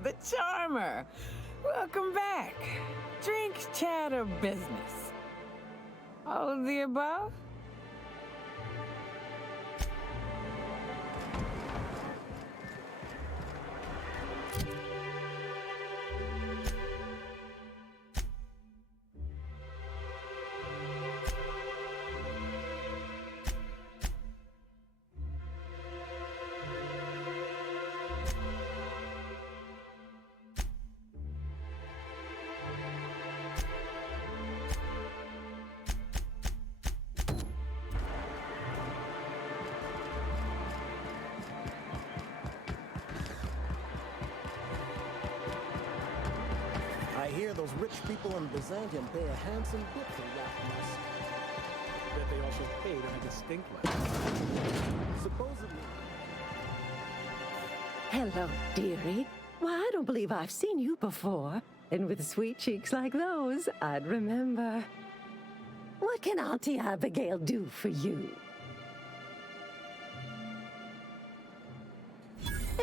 the charmer. Welcome back. Drink, chat, or business? All of the above? I hear those rich people in Byzantium pay a handsome bit for Rathmus. Bet they also pay to make a stink less. Supposedly. Hello, dearie. Why, I don't believe I've seen you before. And with sweet cheeks like those, I'd remember. What can Auntie Abigail do for you?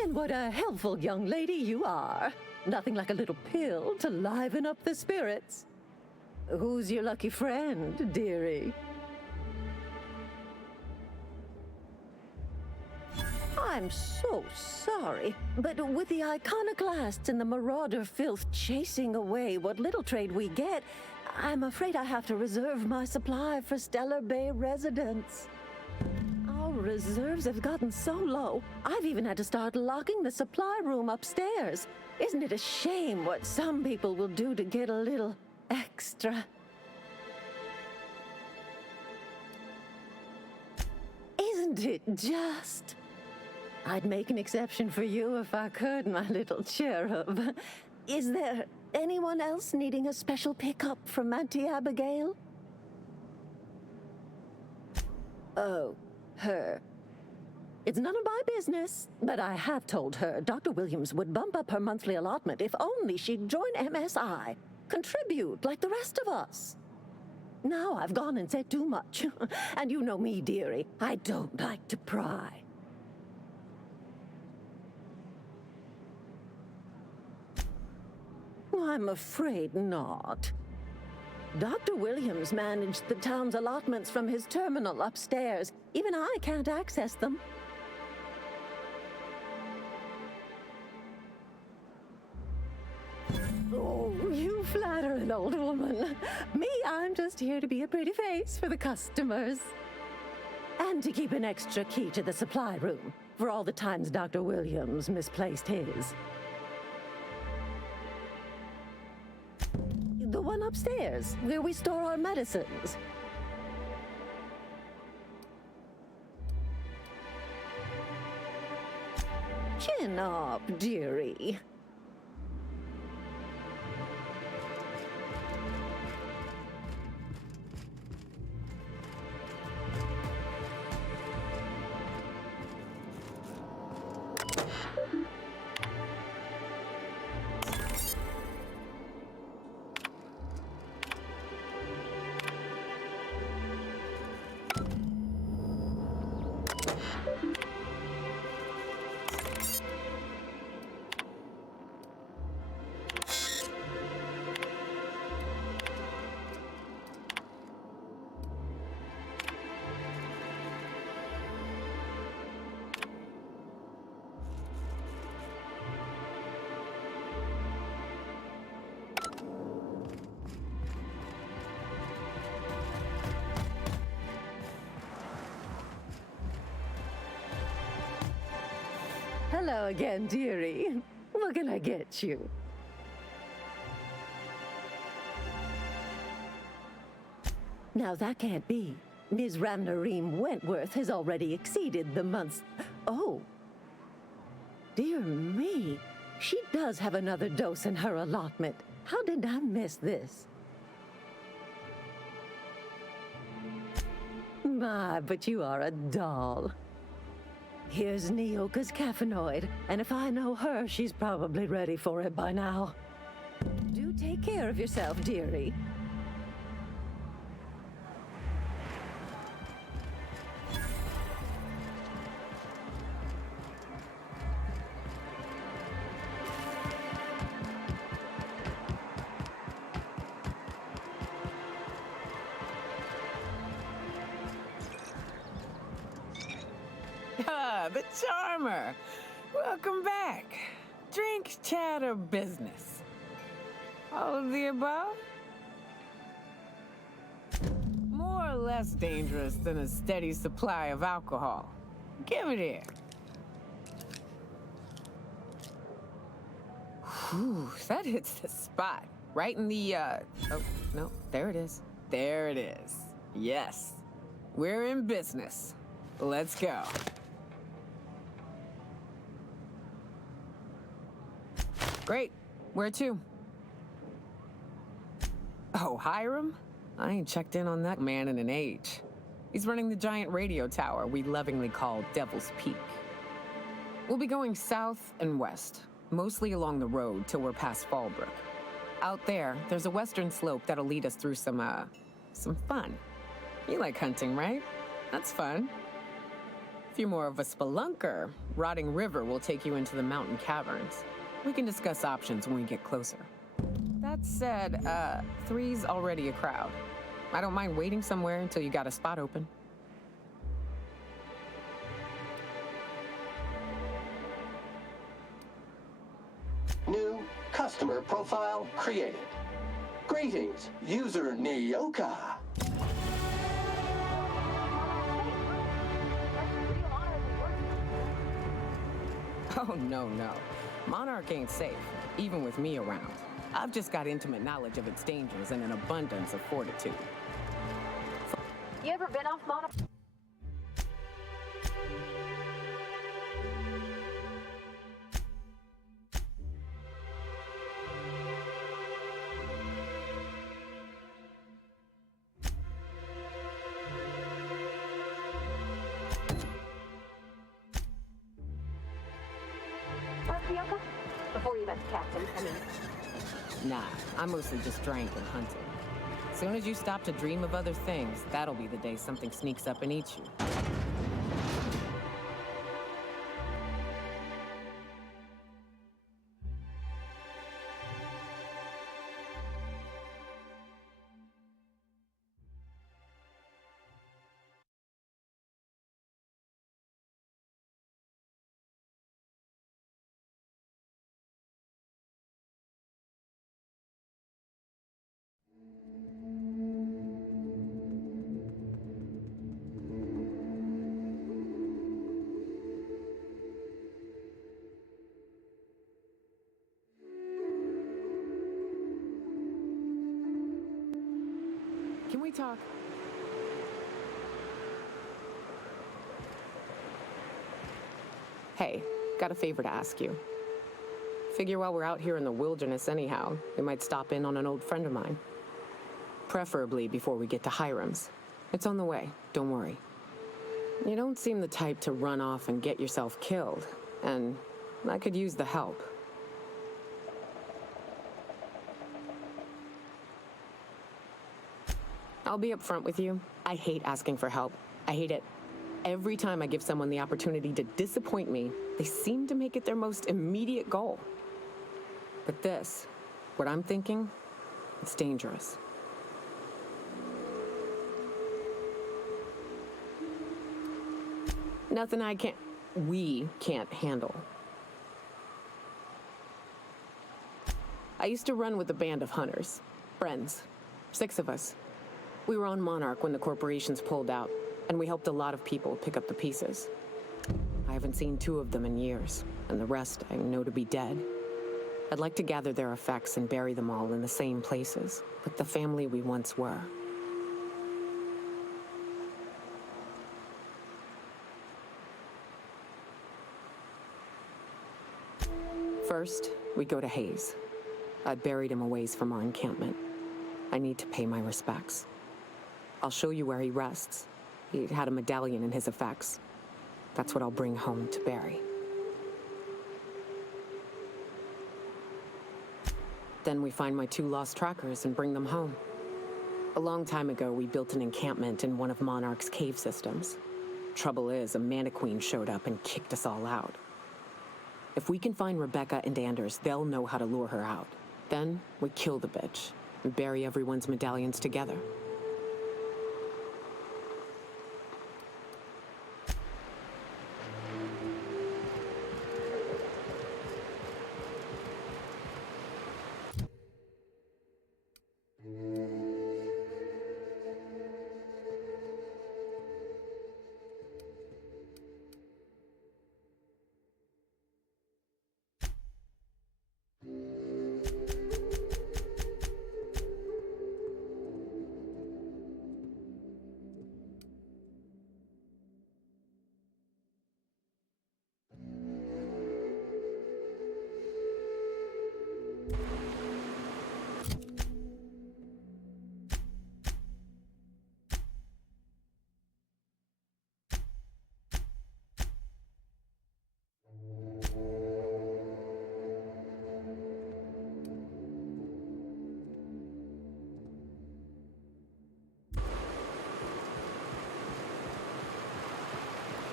And what a helpful young lady you are. Nothing like a little pill to liven up the spirits. Who's your lucky friend, dearie? I'm so sorry, but with the iconoclasts and the marauder filth chasing away what little trade we get, I'm afraid I have to reserve my supply for Stellar Bay residents. Our reserves have gotten so low, I've even had to start locking the supply room upstairs. Isn't it a shame what some people will do to get a little extra? Isn't it just? I'd make an exception for you if I could, my little cherub. Is there anyone else needing a special pickup from Auntie Abigail? Oh, her. It's none of my business, but I have told her Dr. Williams would bump up her monthly allotment if only she'd join MSI, contribute like the rest of us. Now I've gone and said too much, and you know me, dearie, I don't like to pry. I'm afraid not. Dr. Williams managed the town's allotments from his terminal upstairs. Even I can't access them. Oh, you flatter an old woman. Me, I'm just here to be a pretty face for the customers. And to keep an extra key to the supply room for all the times Dr. Williams misplaced his. The one upstairs, where we store our medicines. Chin up, dearie. Hello again, dearie. What can I get you? Now that can't be. Ms. Ramnareem Wentworth has already exceeded the month's... Oh. Dear me. She does have another dose in her allotment. How did I miss this? My, but you are a doll. Here's Neoka's caffeinoid, and if I know her, she's probably ready for it by now. Do take care of yourself, dearie. the charmer. Welcome back. Drink, chat, or business? All of the above? More or less dangerous than a steady supply of alcohol. Give it here. Whew, that hits the spot. Right in the, oh, no, there it is. There it is. Yes. We're in business. Let's go. Great. Where to? Oh, Hiram? I ain't checked in on that man in an age. He's running the giant radio tower we lovingly call Devil's Peak. We'll be going south and west, mostly along the road till we're past Fallbrook. Out there's a western slope that'll lead us through some fun. You like hunting, right? That's fun. If you're more of a spelunker, Rotting River will take you into the mountain caverns. We can discuss options when we get closer. That said, 3's already a crowd. I don't mind waiting somewhere until you got a spot open. New customer profile created. Greetings, user Nyoka. Oh, no. Monarch ain't safe, even with me around. I've just got intimate knowledge of its dangers and an abundance of fortitude. You ever been off Monarch? Nyoka? Before you met the captain, I mean. Nah, I mostly just drank and hunted. Soon as you stop to dream of other things, that'll be the day something sneaks up and eats you. Can we talk? Hey, got a favor to ask you. Figure while we're out here in the wilderness anyhow, we might stop in on an old friend of mine. Preferably before we get to Hiram's. It's on the way, don't worry. You don't seem the type to run off and get yourself killed, and I could use the help. I'll be upfront with you. I hate asking for help. I hate it. Every time I give someone the opportunity to disappoint me, they seem to make it their most immediate goal. But this, what I'm thinking, it's dangerous. Nothing we can't handle. I used to run with a band of hunters, friends, 6 of us. We were on Monarch when the corporations pulled out, and we helped a lot of people pick up the pieces. I haven't seen 2 of them in years, and the rest I know to be dead. I'd like to gather their effects and bury them all in the same places, like the family we once were. First, we go to Hayes. I buried him a ways from our encampment. I need to pay my respects. I'll show you where he rests. He had a medallion in his effects. That's what I'll bring home to Barry. Then we find my 2 lost trackers and bring them home. A long time ago, we built an encampment in one of Monarch's cave systems. Trouble is, a Mantiqueen showed up and kicked us all out. If we can find Rebecca and Anders, they'll know how to lure her out. Then we kill the bitch and bury everyone's medallions together.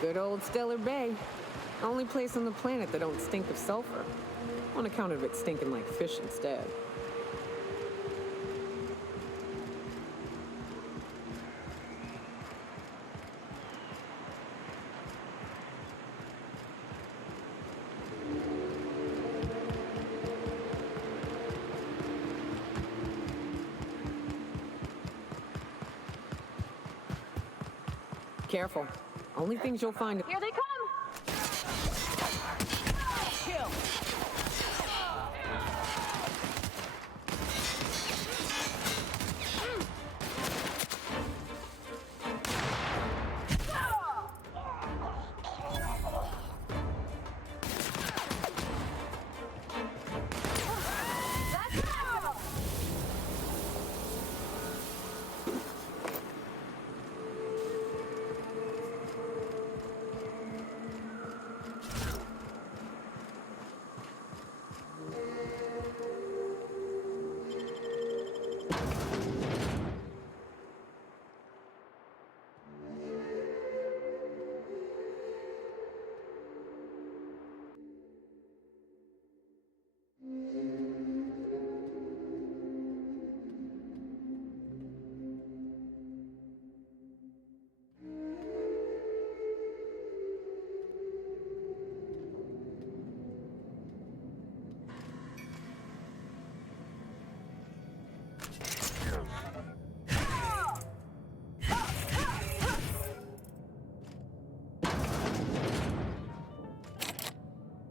Good old Stellar Bay. Only place on the planet that don't stink of sulfur. On account of it stinking like fish instead. Careful. Only things you'll find. Here they come! Kill!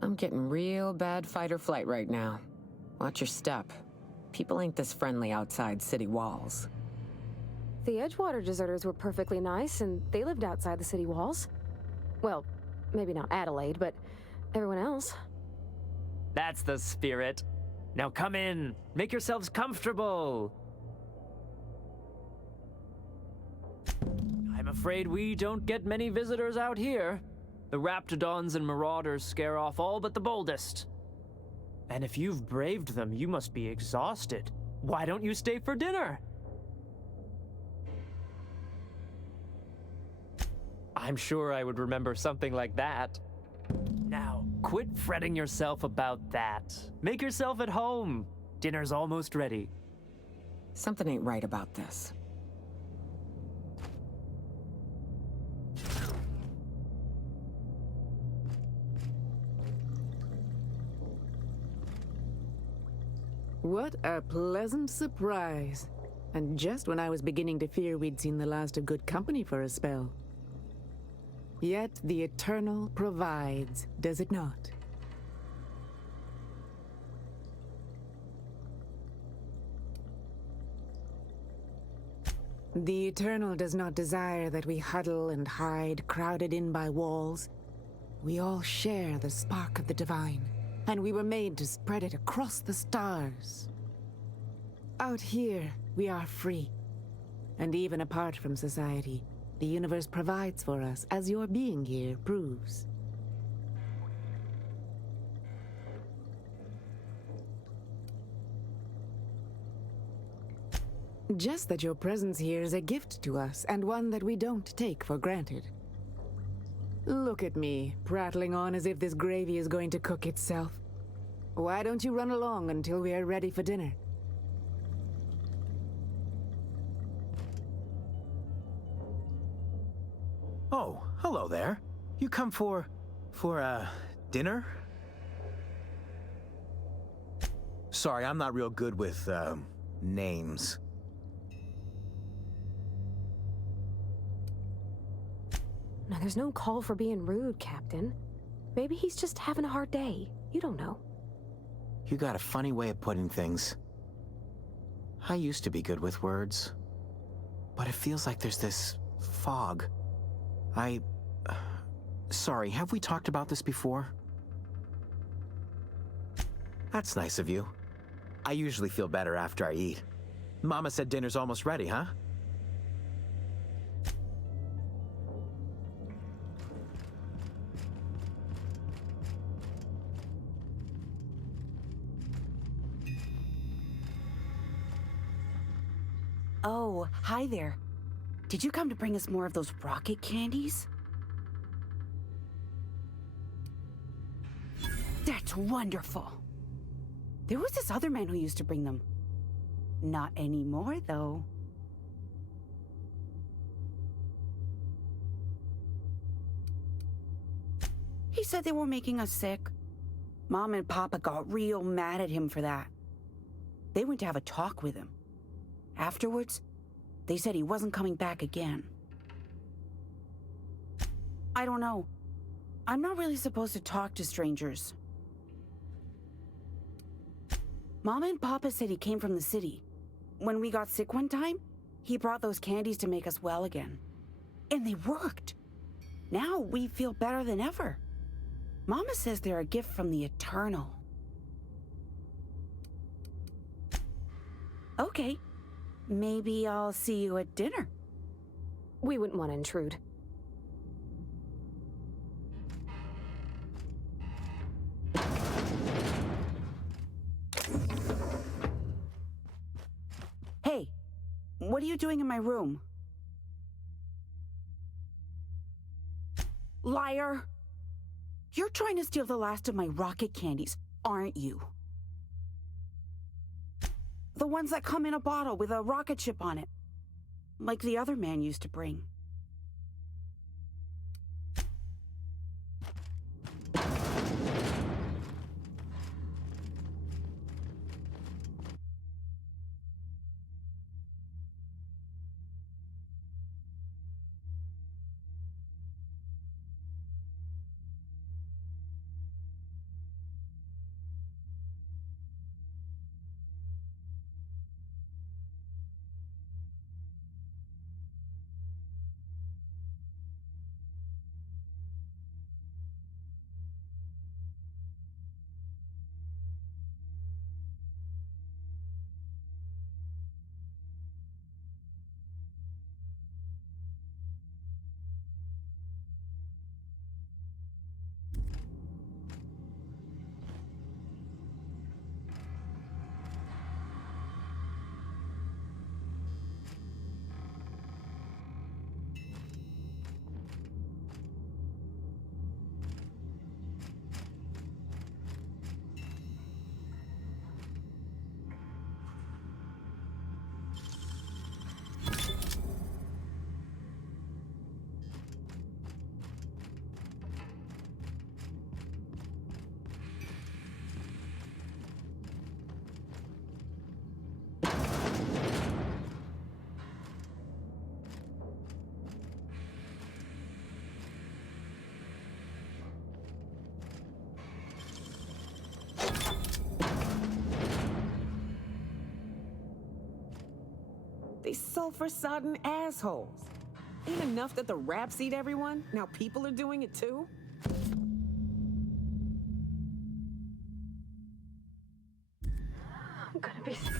I'm getting real bad fight or flight right now. Watch your step. People ain't this friendly outside city walls. The Edgewater deserters were perfectly nice, and they lived outside the city walls. Well, maybe not Adelaide, but everyone else. That's the spirit. Now come in. Make yourselves comfortable. I'm afraid we don't get many visitors out here. The Raptidons and Marauders scare off all but the boldest. And if you've braved them, you must be exhausted. Why don't you stay for dinner? I'm sure I would remember something like that. Now, quit fretting yourself about that. Make yourself at home. Dinner's almost ready. Something ain't right about this. What a pleasant surprise. And just when I was beginning to fear we'd seen the last of good company for a spell. Yet the Eternal provides, does it not? The Eternal does not desire that we huddle and hide, crowded in by walls. We all share the spark of the divine, and we were made to spread it across the stars. Out here, we are free. And even apart from society, the universe provides for us, as your being here proves. Just that your presence here is a gift to us, and one that we don't take for granted. Look at me, prattling on as if this gravy is going to cook itself. Why don't you run along until we are ready for dinner? Oh, hello there. You come for dinner? Sorry, I'm not real good with, names. No, there's no call for being rude, Captain. Maybe he's just having a hard day. You don't know. You got a funny way of putting things. I used to be good with words, but it feels like there's this fog. Sorry, have we talked about this before? That's nice of you. I usually feel better after I eat. Mama said dinner's almost ready, huh? Oh, hi there. Did you come to bring us more of those rocket candies? That's wonderful. There was this other man who used to bring them. Not anymore, though. He said they were making us sick. Mom and Papa got real mad at him for that. They went to have a talk with him. Afterwards, they said he wasn't coming back again. I don't know. I'm not really supposed to talk to strangers. Mama and Papa said he came from the city. When we got sick one time, he brought those candies to make us well again. And they worked. Now we feel better than ever. Mama says they're a gift from the Eternal. Okay. Maybe I'll see you at dinner. We wouldn't want to intrude. Hey, what are you doing in my room? Liar! You're trying to steal the last of my rocket candies, aren't you? The ones that come in a bottle with a rocket ship on it. Like the other man used to bring. These sulfur-sodden assholes. Ain't enough that the raps eat everyone? Now people are doing it too? I'm gonna be sick.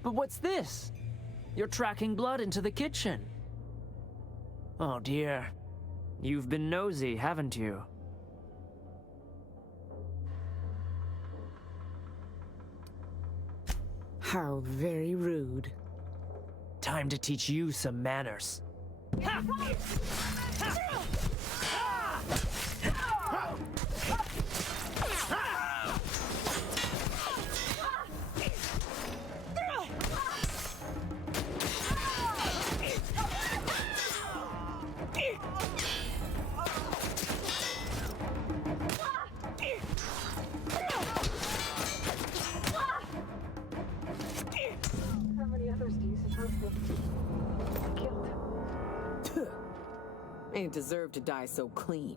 But what's this? You're tracking blood into the kitchen. Oh dear. You've been nosy, haven't you? How very rude. Time to teach you some manners. How many others do you suppose they killed? Ain't deserve to die so clean.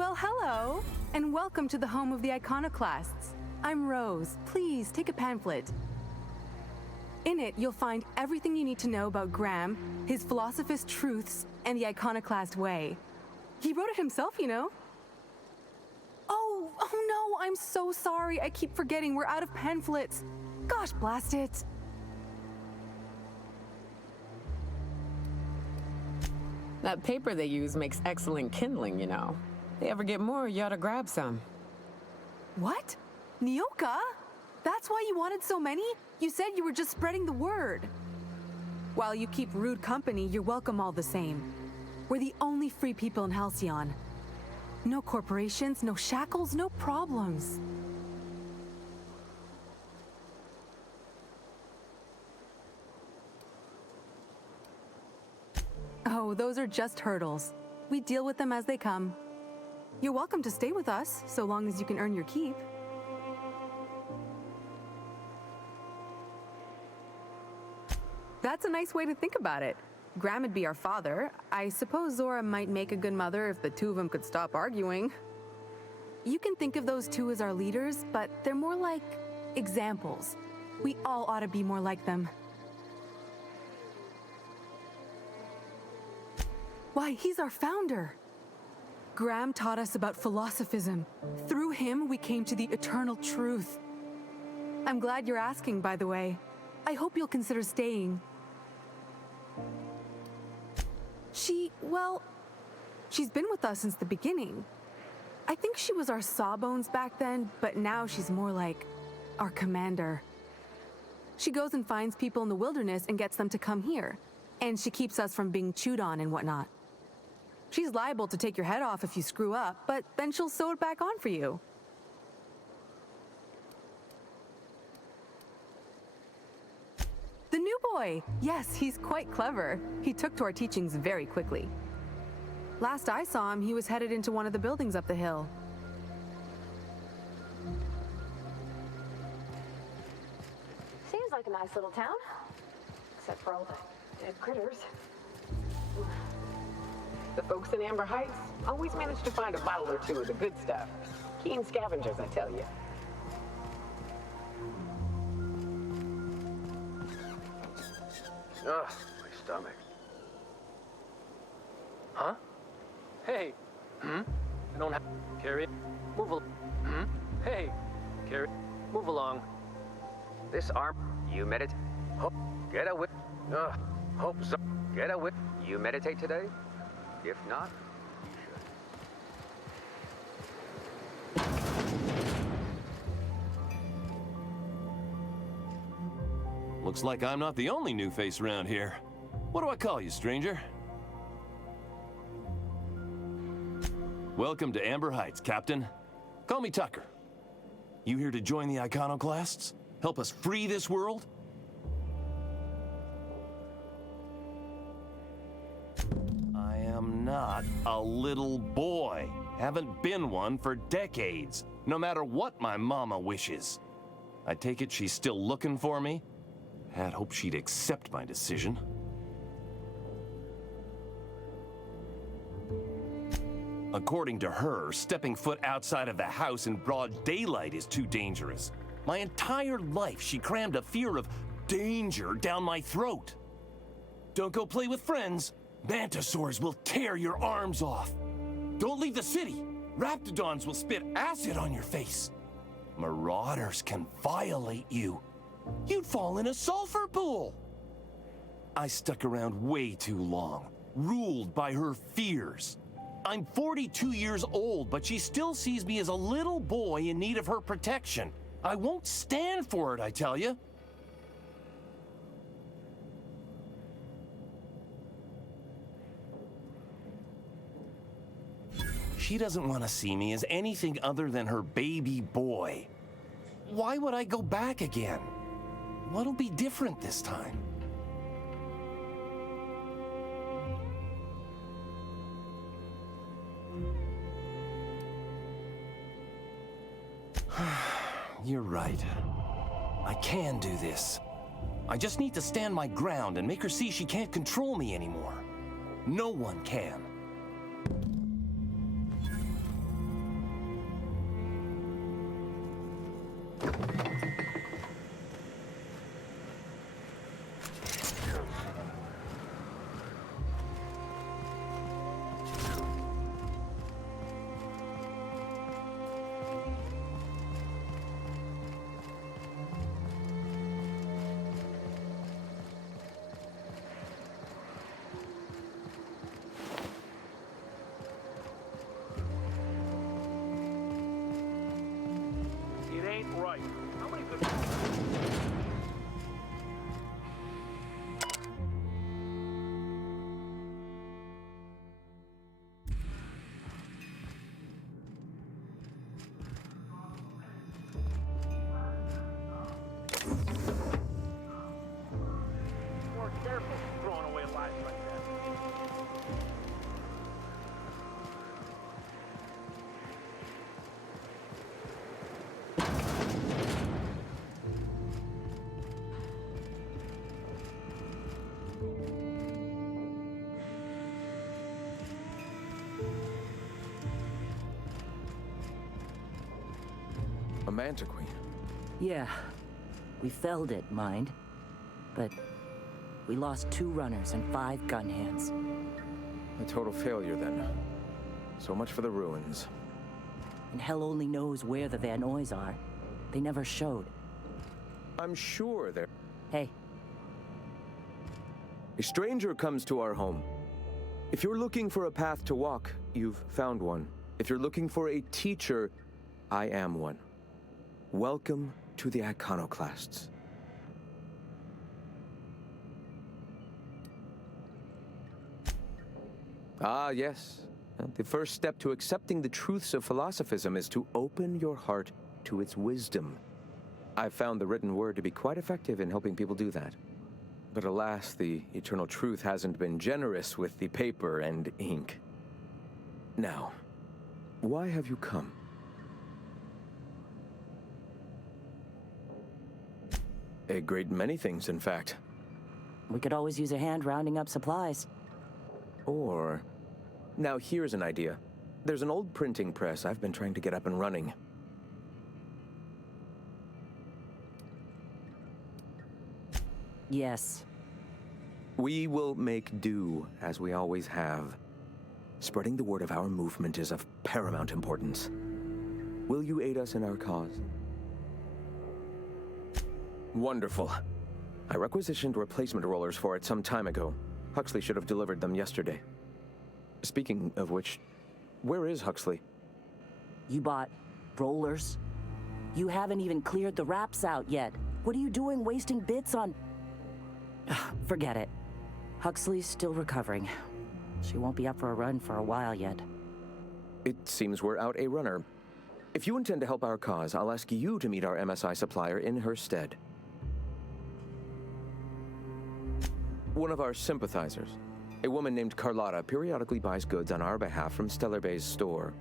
Well, hello, and welcome to the home of the Iconoclasts. I'm Rose. Please take a pamphlet. In it, you'll find everything you need to know about Graham, his Philosophist truths, and the Iconoclast way. He wrote it himself, you know. Oh no, I'm so sorry. I keep forgetting we're out of pamphlets. Gosh, blast it. That paper they use makes excellent kindling, you know. If they ever get more, you ought to grab some. What? Nyoka? That's why you wanted so many? You said you were just spreading the word. While you keep rude company, you're welcome all the same. We're the only free people in Halcyon. No corporations, no shackles, no problems. Oh, those are just hurdles. We deal with them as they come. You're welcome to stay with us, so long as you can earn your keep. That's a nice way to think about it. Graham would be our father. I suppose Zora might make a good mother if the two of them could stop arguing. You can think of those two as our leaders, but they're more like examples. We all ought to be more like them. Why, he's our founder. Graham taught us about philosophism. Through him, we came to the eternal truth. I'm glad you're asking, by the way. I hope you'll consider staying. She's been with us since the beginning. I think she was our sawbones back then, but now she's more like our commander. She goes and finds people in the wilderness and gets them to come here. And she keeps us from being chewed on and whatnot. She's liable to take your head off if you screw up, but then she'll sew it back on for you. The new boy! Yes, he's quite clever. He took to our teachings very quickly. Last I saw him, he was headed into one of the buildings up the hill. Seems like a nice little town. Except for all the dead critters. The folks in Amber Heights always manage to find a bottle or two of the good stuff. Keen scavengers, I tell you. Ugh, my stomach. Huh? Hey. I don't have... Carry it. Move along. Hey. Carry... Move along. This arm... You meditate... Hope... Get a whip... Hope so... Get a whip... You meditate today? If not... Looks like I'm not the only new face around here. What do I call you, stranger? Welcome to Amber Heights, Captain. Call me Tucker. You here to join the Iconoclasts? Help us free this world? I am not a little boy. Haven't been one for decades, no matter what my mama wishes. I take it she's still looking for me? Had hoped she'd accept my decision. According to her, stepping foot outside of the house in broad daylight is too dangerous. My entire life, she crammed a fear of danger down my throat. Don't go play with friends. Mantisaurs will tear your arms off. Don't leave the city. Raptidons will spit acid on your face. Marauders can violate you. You'd fall in a sulfur pool. I stuck around way too long, ruled by her fears. I'm 42 years old, but she still sees me as a little boy in need of her protection. I won't stand for it, I tell you. She doesn't want to see me as anything other than her baby boy. Why would I go back again? What'll be different this time? You're right. I can do this. I just need to stand my ground and make her see she can't control me anymore. No one can. A Mantiqueen? Yeah. We felled it, mind. But we lost 2 runners and 5 gun hands. A total failure, then. So much for the ruins. And hell only knows where the Van Oys are. They never showed. I'm sure they're... Hey. A stranger comes to our home. If you're looking for a path to walk, you've found one. If you're looking for a teacher, I am one. Welcome to the Iconoclasts. Ah, yes. The first step to accepting the truths of philosophism is to open your heart to its wisdom. I've found the written word to be quite effective in helping people do that. But alas, the eternal truth hasn't been generous with the paper and ink. Now, why have you come? A great many things, in fact. We could always use a hand rounding up supplies. Or... Now here's an idea. There's an old printing press I've been trying to get up and running. Yes. We will make do, as we always have. Spreading the word of our movement is of paramount importance. Will you aid us in our cause? Wonderful. I requisitioned replacement rollers for it some time ago. Huxley should have delivered them yesterday. Speaking of which, where is Huxley? You bought rollers? You haven't even cleared the wraps out yet. What are you doing wasting bits on... Forget it. Huxley's still recovering. She won't be up for a run for a while yet. It seems we're out a runner. If you intend to help our cause, I'll ask you to meet our MSI supplier in her stead. One of our sympathizers, a woman named Carlotta, periodically buys goods on our behalf from Stellar Bay's store.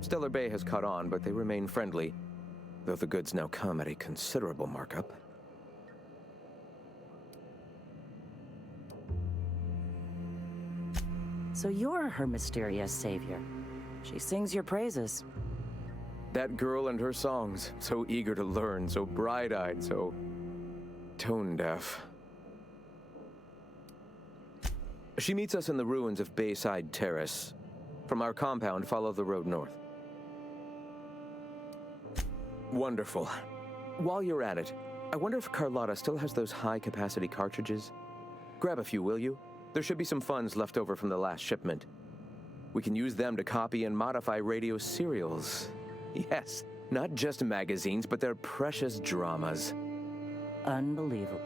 Stellar Bay has caught on, but they remain friendly, though the goods now come at a considerable markup. So you're her mysterious savior. She sings your praises. That girl and her songs, so eager to learn, so bright-eyed, so tone-deaf. She meets us in the ruins of Bayside Terrace. From our compound, follow the road north. Wonderful. While you're at it, I wonder if Carlotta still has those high-capacity cartridges? Grab a few, will you? There should be some funds left over from the last shipment. We can use them to copy and modify radio serials. Yes, not just magazines, but their precious dramas. Unbelievable.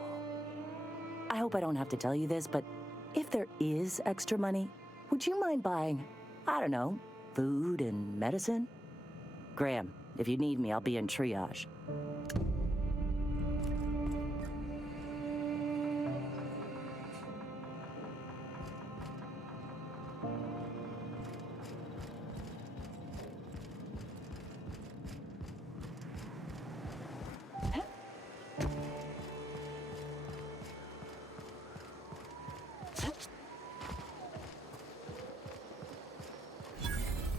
I hope I don't have to tell you this, but if there is extra money, would you mind buying, I don't know, food and medicine? Graham, if you need me, I'll be in triage.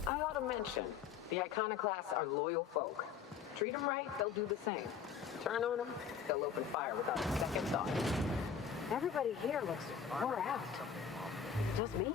I ought to mention, the Iconoclasts are loyal folk. Treat them right, they'll do the same. Turn on them, they'll open fire without a second thought. Everybody here looks wore out. Just me?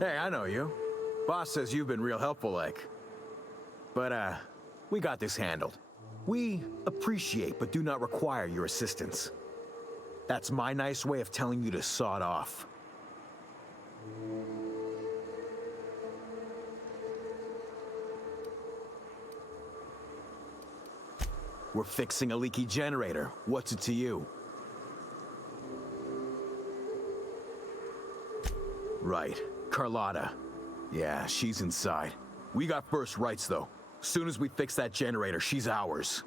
Hey, I know you. Boss says you've been real helpful, like. But, we got this handled. We appreciate but do not require your assistance. That's my nice way of telling you to sod off. We're fixing a leaky generator. What's it to you? Right. Carlotta. Yeah, she's inside. We got first rights, though. Soon as we fix that generator, she's ours.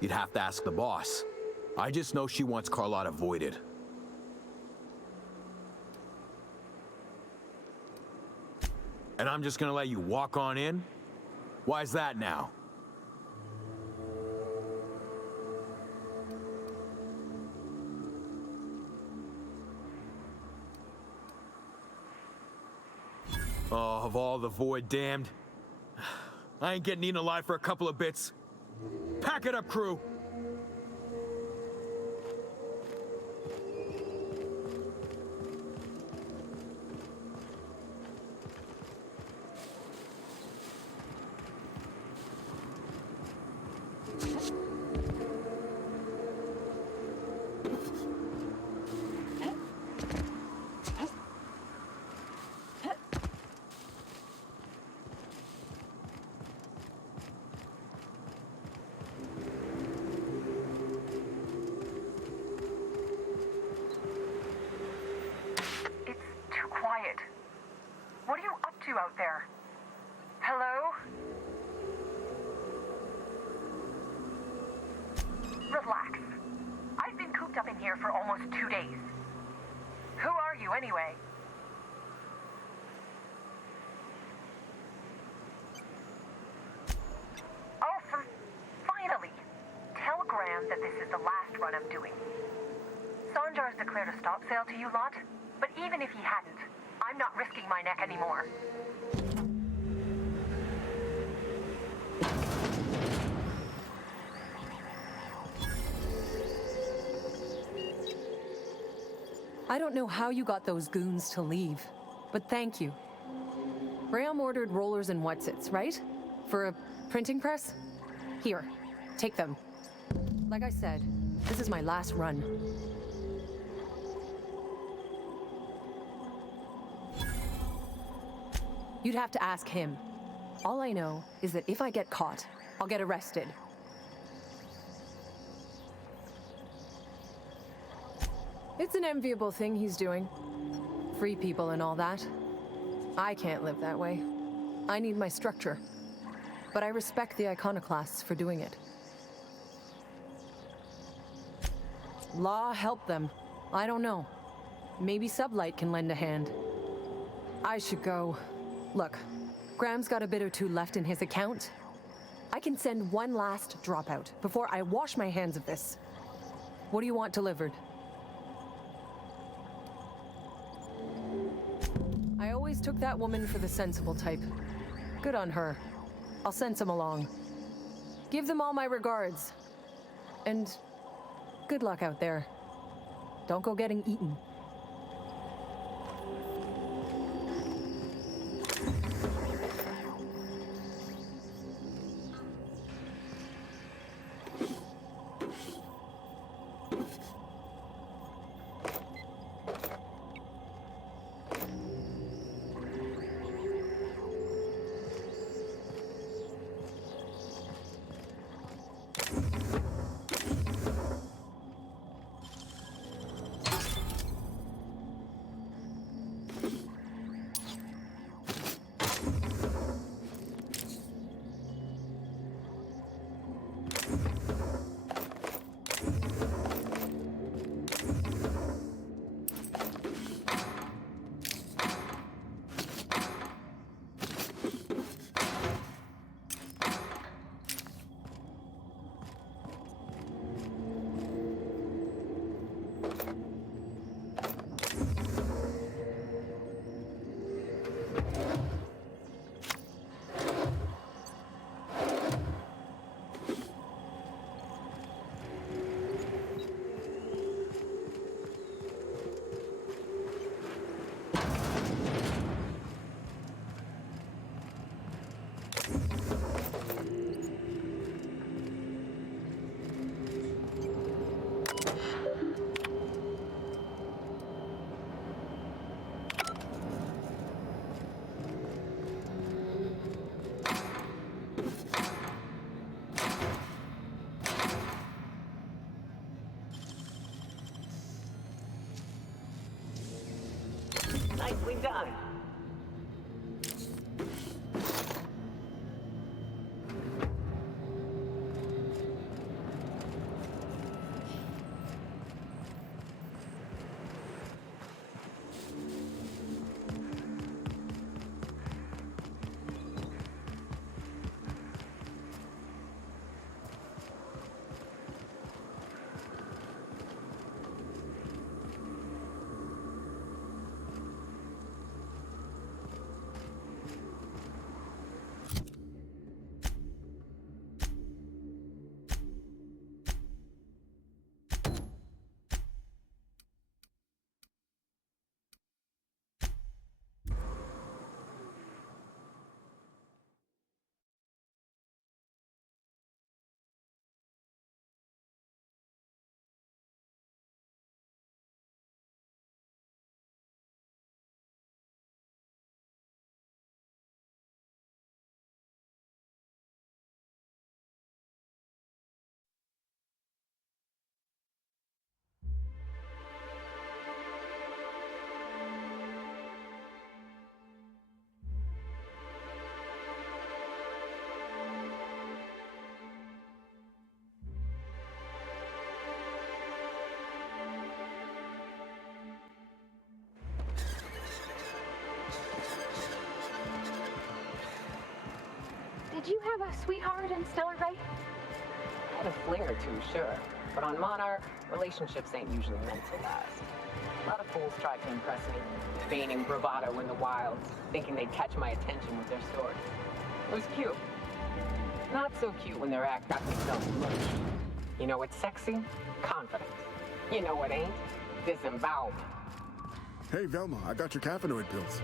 You'd have to ask the boss. I just know she wants Carlotta voided. And I'm just gonna let you walk on in? Why's that now? Oh, of all the void damned. I ain't getting eaten alive for a couple of bits. Pack it up, crew! What are you up to out there? Hello? Relax. I've been cooped up in here for almost 2 days. Who are you, anyway? Oh, finally! Tell Graham that this is the last run I'm doing. Sanjar's declared a stop sale to you lot, but even if he hadn't, I'm not risking my neck anymore. I don't know how you got those goons to leave, but thank you. Graham ordered rollers and whatsits, right? For a printing press? Here, take them. Like I said, this is my last run. You'd have to ask him. All I know is that if I get caught, I'll get arrested. It's an enviable thing he's doing. Free people and all that. I can't live that way. I need my structure. But I respect the iconoclasts for doing it. Law helped them. I don't know. Maybe Sublight can lend a hand. I should go. Look, Graham's got a bit or two left in his account. I can send one last dropout before I wash my hands of this. What do you want delivered? I always took that woman for the sensible type. Good on her. I'll send some along. Give them all my regards. And good luck out there. Don't go getting eaten. done. Did you have a sweetheart in Stellar Bay? I had a fling or two, sure. But on Monarch, relationships ain't usually meant to last. A lot of fools tried to impress me, feigning bravado in the wilds, thinking they'd catch my attention with their swords. It was cute. Not so cute when their act got themselves mushed. You know what's sexy? Confidence. You know what ain't? Disembowelment. Hey, Velma, I got your caffeinoid pills.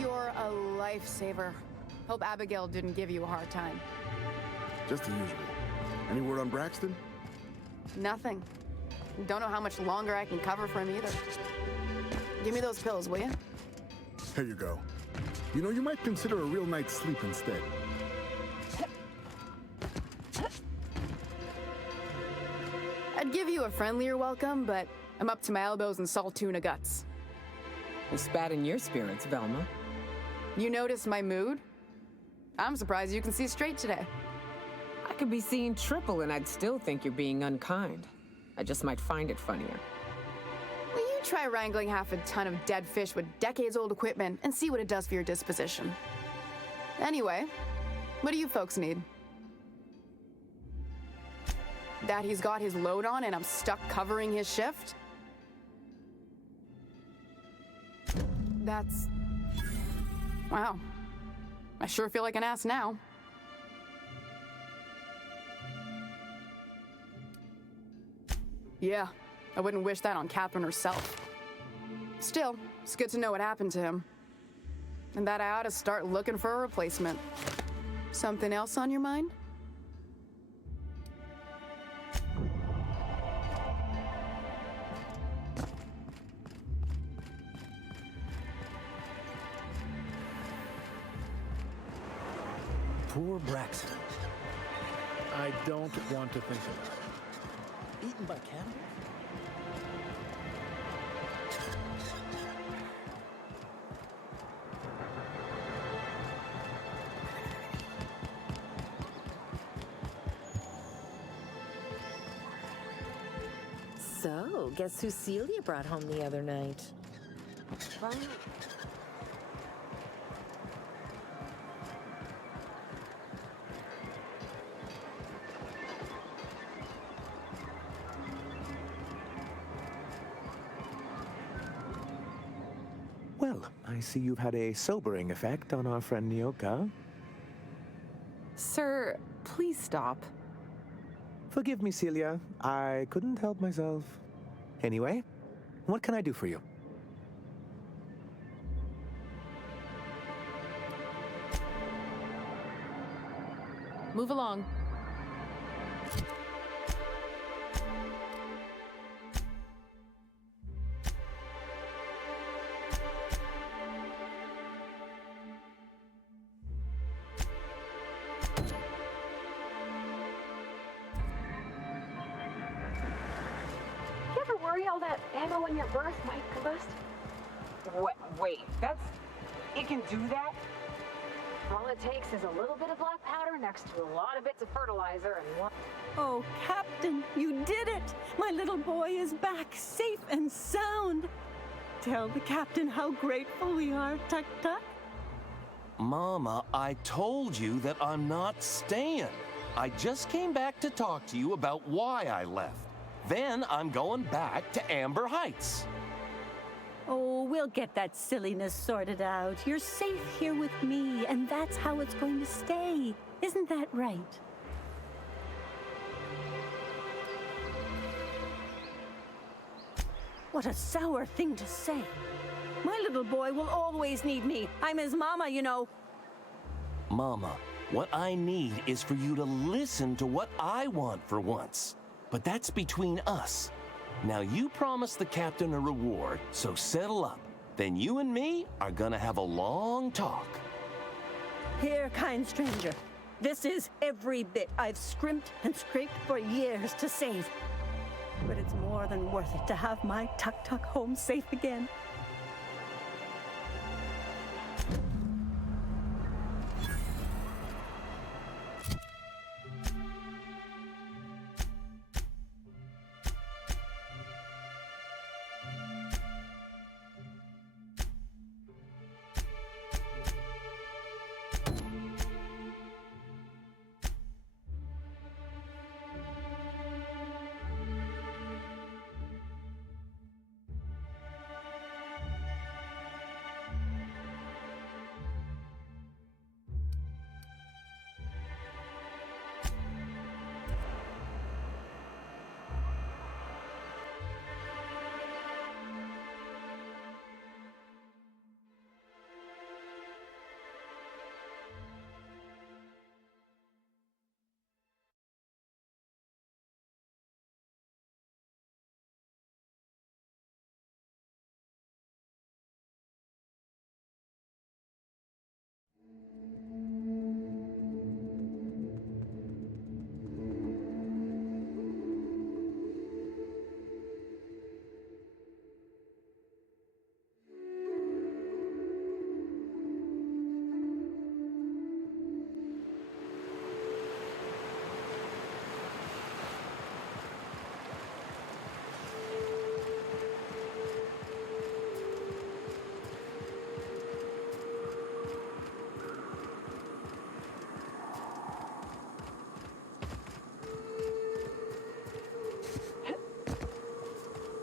You're a lifesaver. Hope Abigail didn't give you a hard time. Just the usual. Any word on Braxton? Nothing. Don't know how much longer I can cover for him either. Give me those pills, will you? Here you go. You know, you might consider a real night's sleep instead. I'd give you a friendlier welcome, but I'm up to my elbows in salt tuna guts. We spat in your spirits, Velma. You noticed my mood? I'm surprised you can see straight today. I could be seeing triple and I'd still think you're being unkind. I just might find it funnier. Will you try wrangling half a ton of dead fish with decades-old equipment and see what it does for your disposition? Anyway, what do you folks need? That he's got his load on and I'm stuck covering his shift? That's... wow. I sure feel like an ass now. Yeah, I wouldn't wish that on Catherine herself. Still, it's good to know what happened to him. And that I ought to start looking for a replacement. Something else on your mind? Poor Braxton. I don't want to think about it. Eaten by cannibals? So, guess who Celia brought home the other night? Right. Well, I see you've had a sobering effect on our friend Nyoka. Sir, please stop. Forgive me, Celia. I couldn't help myself. Anyway, what can I do for you? Move along. You ever worry all that ammo in your berth might combust? Wait, that's... It can do that? All it takes is a little bit of black powder next to a lot of bits of fertilizer and one... Oh, Captain, you did it! My little boy is back, safe and sound. Tell the captain how grateful we are, Tuk Tuk. Mama, I told you that I'm not staying. I just came back to talk to you about why I left. Then I'm going back to Amber Heights. Oh, we'll get that silliness sorted out. You're safe here with me, and that's how it's going to stay. Isn't that right? What a sour thing to say. My little boy will always need me. I'm his mama, you know. Mama, what I need is for you to listen to what I want for once. But that's between us. Now you promised the captain a reward, so settle up. Then you and me are gonna have a long talk. Here, kind stranger. This is every bit I've scrimped and scraped for years to save. But it's more than worth it to have my Tuk Tuk home safe again.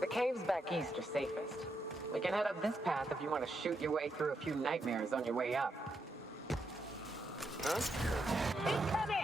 The caves back east are safest. We can head up this path if you want to shoot your way through a few nightmares on your way up. Huh? Incoming!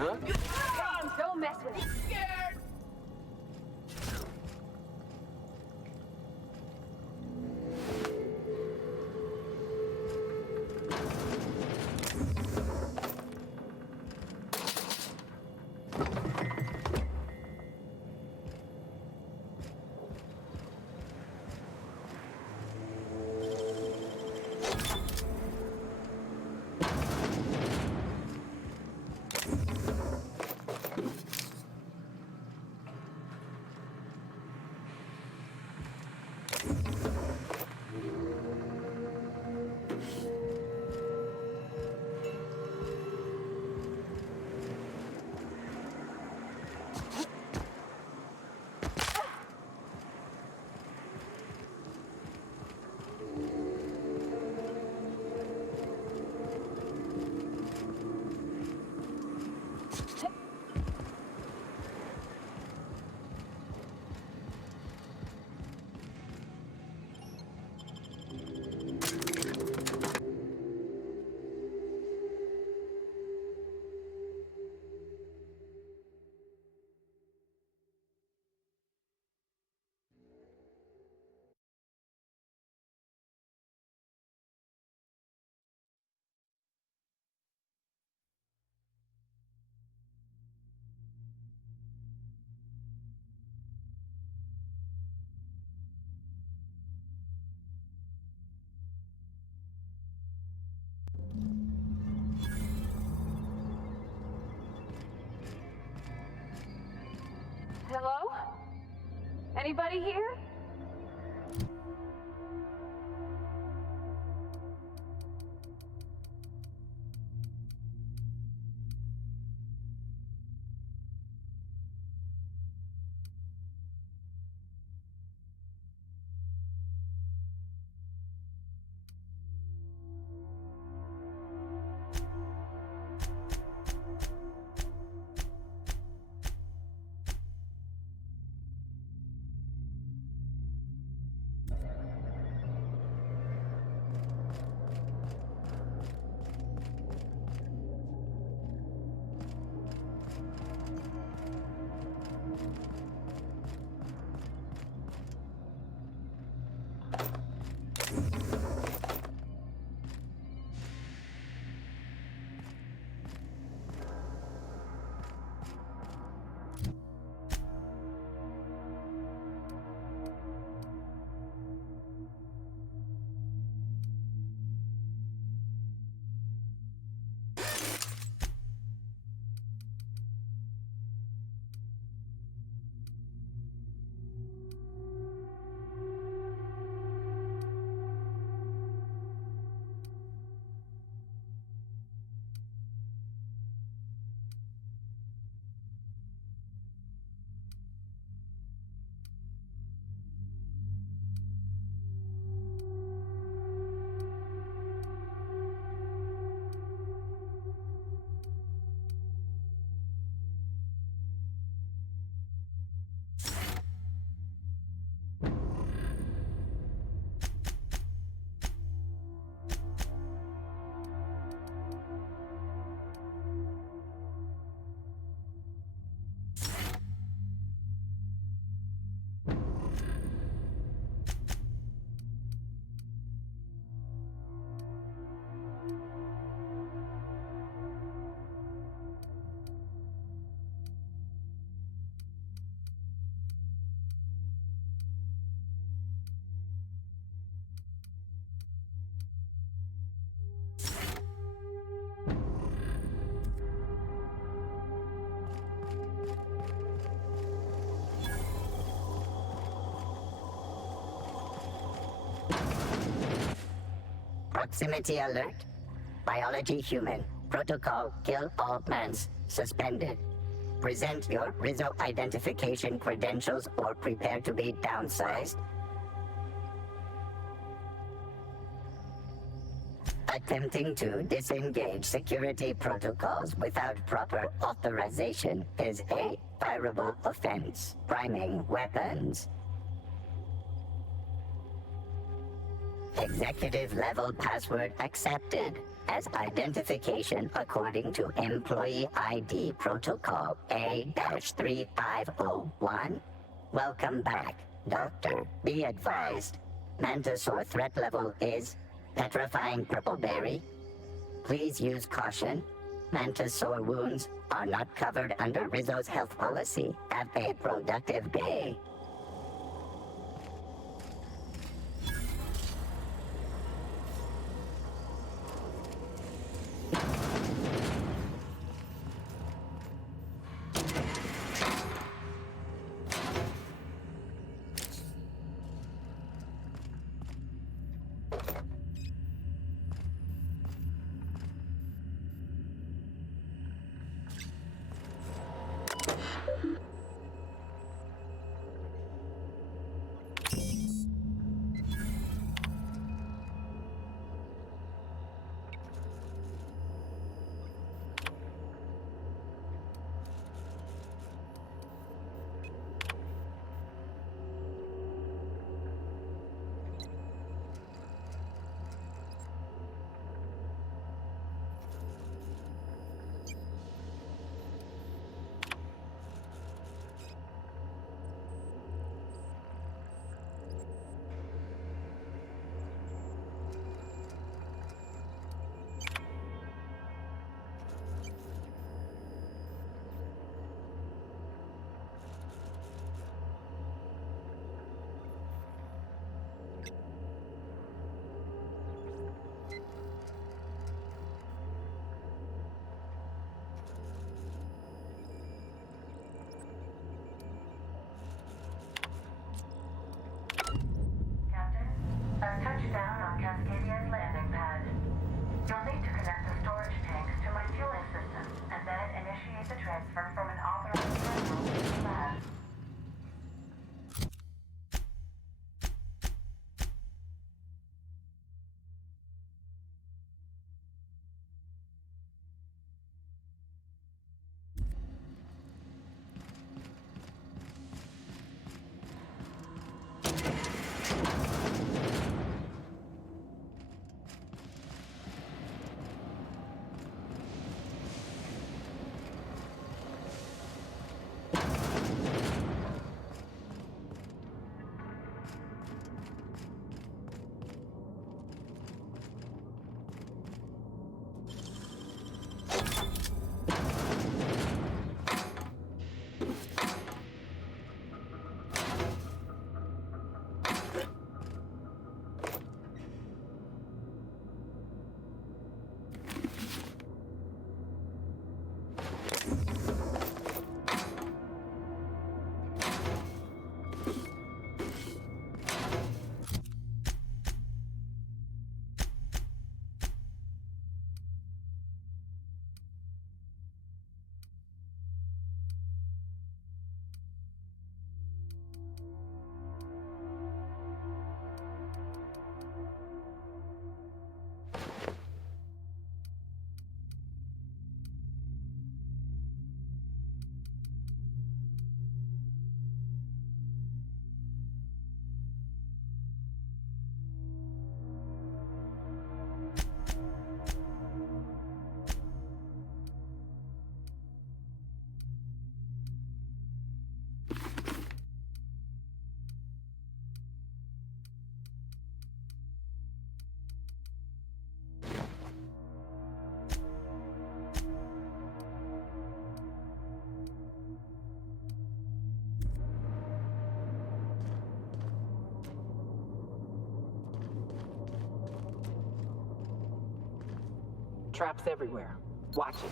Huh? Come, don't mess with me. Hello? Anybody here? Proximity alert. Biology human. Protocol kill all plants. Suspended. Present your Rizzo identification credentials or prepare to be downsized. Attempting to disengage security protocols without proper authorization is a fireable offense. Priming weapons. Executive level password accepted as identification according to Employee ID Protocol A-3501. Welcome back, Doctor. Be advised, Mantisaur threat level is petrifying purpleberry. Please use caution. Mantisaur wounds are not covered under Rizzo's health policy. Have a productive day. Touchdown on Cascadia's landing pad. You'll need to connect the storage tanks to my fueling system and then initiate the transfer from an authorized terminal to the lab. Traps everywhere. Watch it.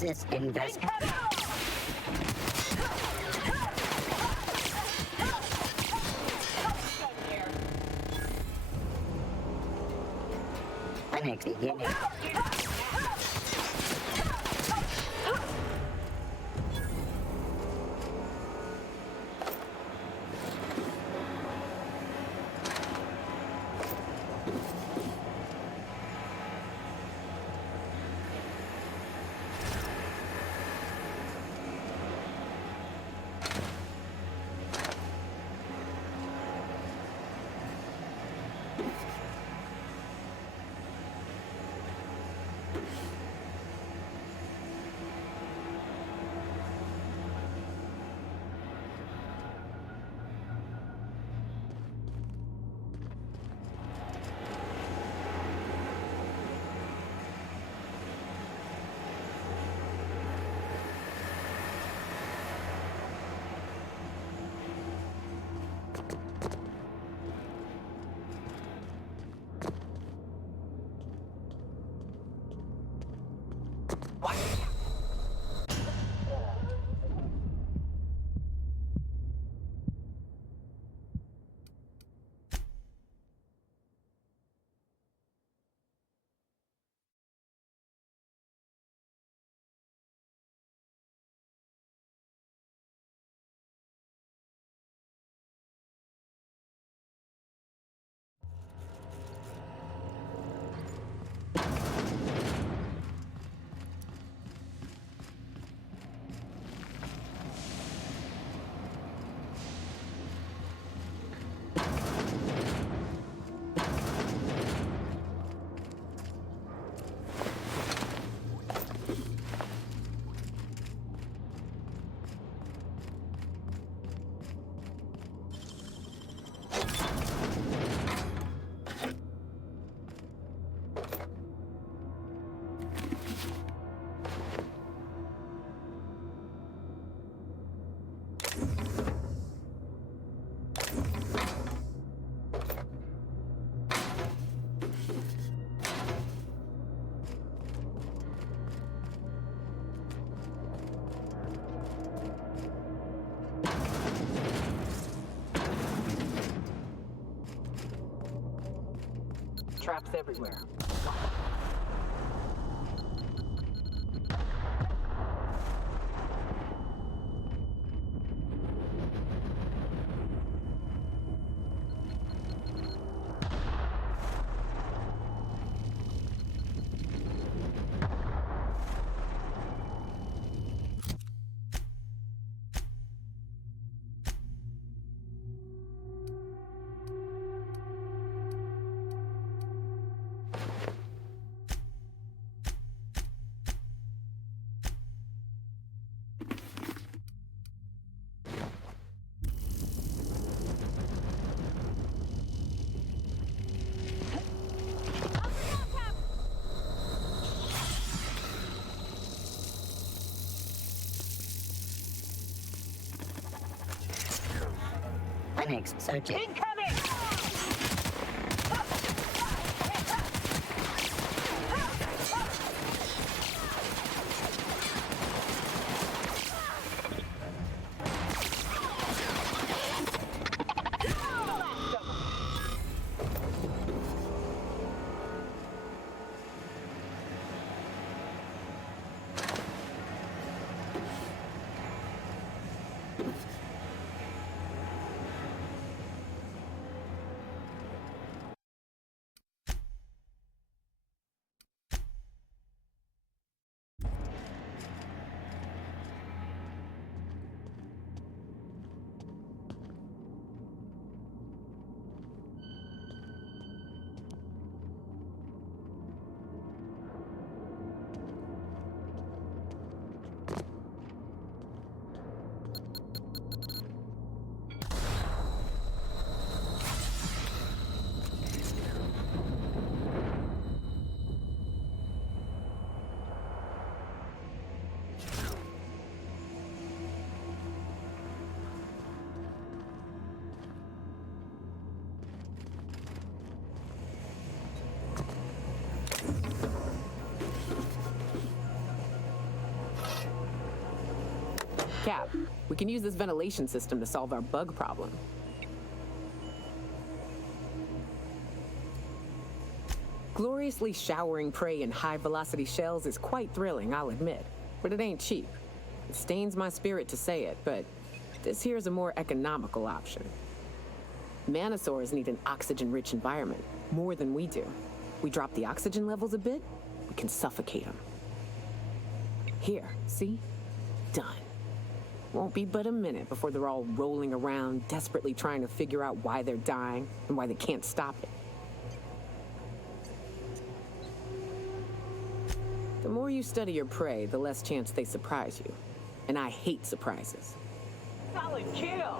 Crisis Invest. Panic beginning. Traps everywhere. Phoenix, search it. Incoming! Cap, we can use this ventilation system to solve our bug problem. Gloriously showering prey in high-velocity shells is quite thrilling, I'll admit. But it ain't cheap. It stains my spirit to say it, but this here's a more economical option. Manosaurs need an oxygen-rich environment, more than we do. We drop the oxygen levels a bit, we can suffocate them. Here, see? Done. Won't be but a minute before they're all rolling around, desperately trying to figure out why they're dying and why they can't stop it. The more you study your prey, the less chance they surprise you. And I hate surprises. Solid kill!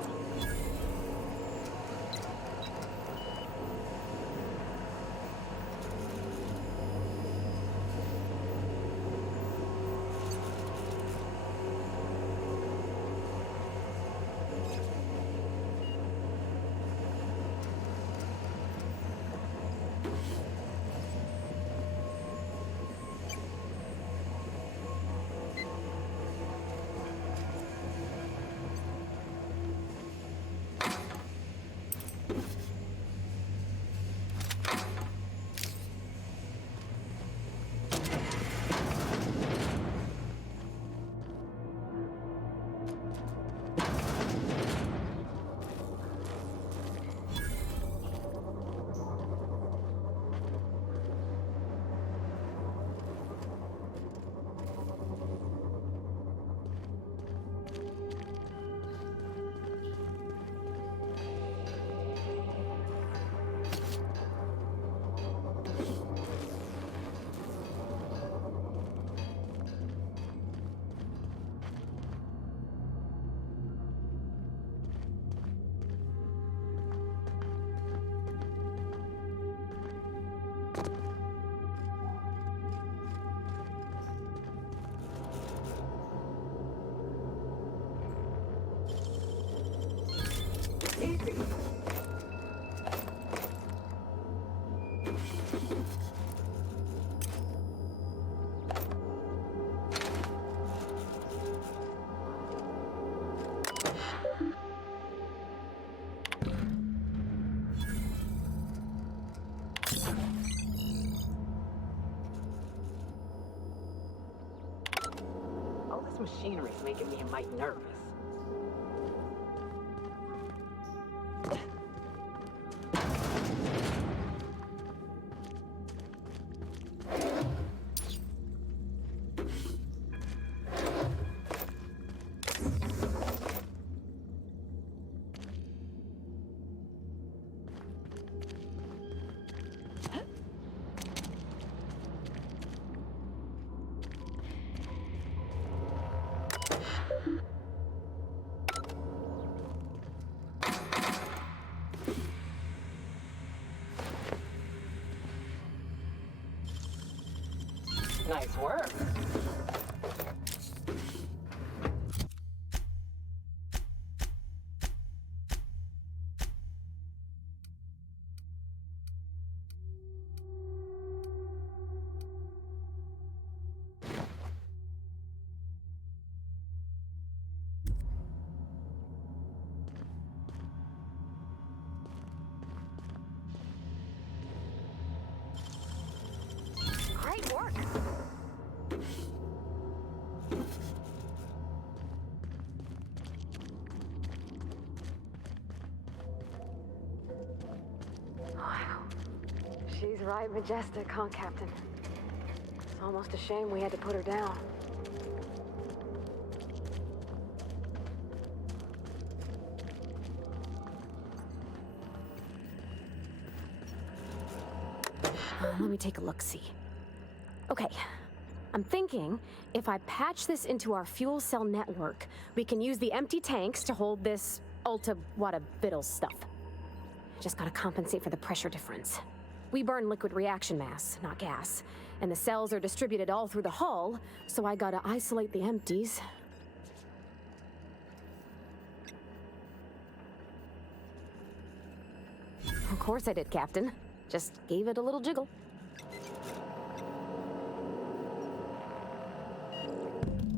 All this machinery is making me a mite nervous. Nice work. Great work. She's right majestic, huh, Captain? It's almost a shame we had to put her down. Let me take a look-see. Okay, I'm thinking if I patch this into our fuel cell network, we can use the empty tanks to hold this ulta-wada-viddle stuff. Just gotta compensate for the pressure difference. We burn liquid reaction mass, not gas, and the cells are distributed all through the hull, so I gotta isolate the empties. Of course I did, Captain. Just gave it a little jiggle.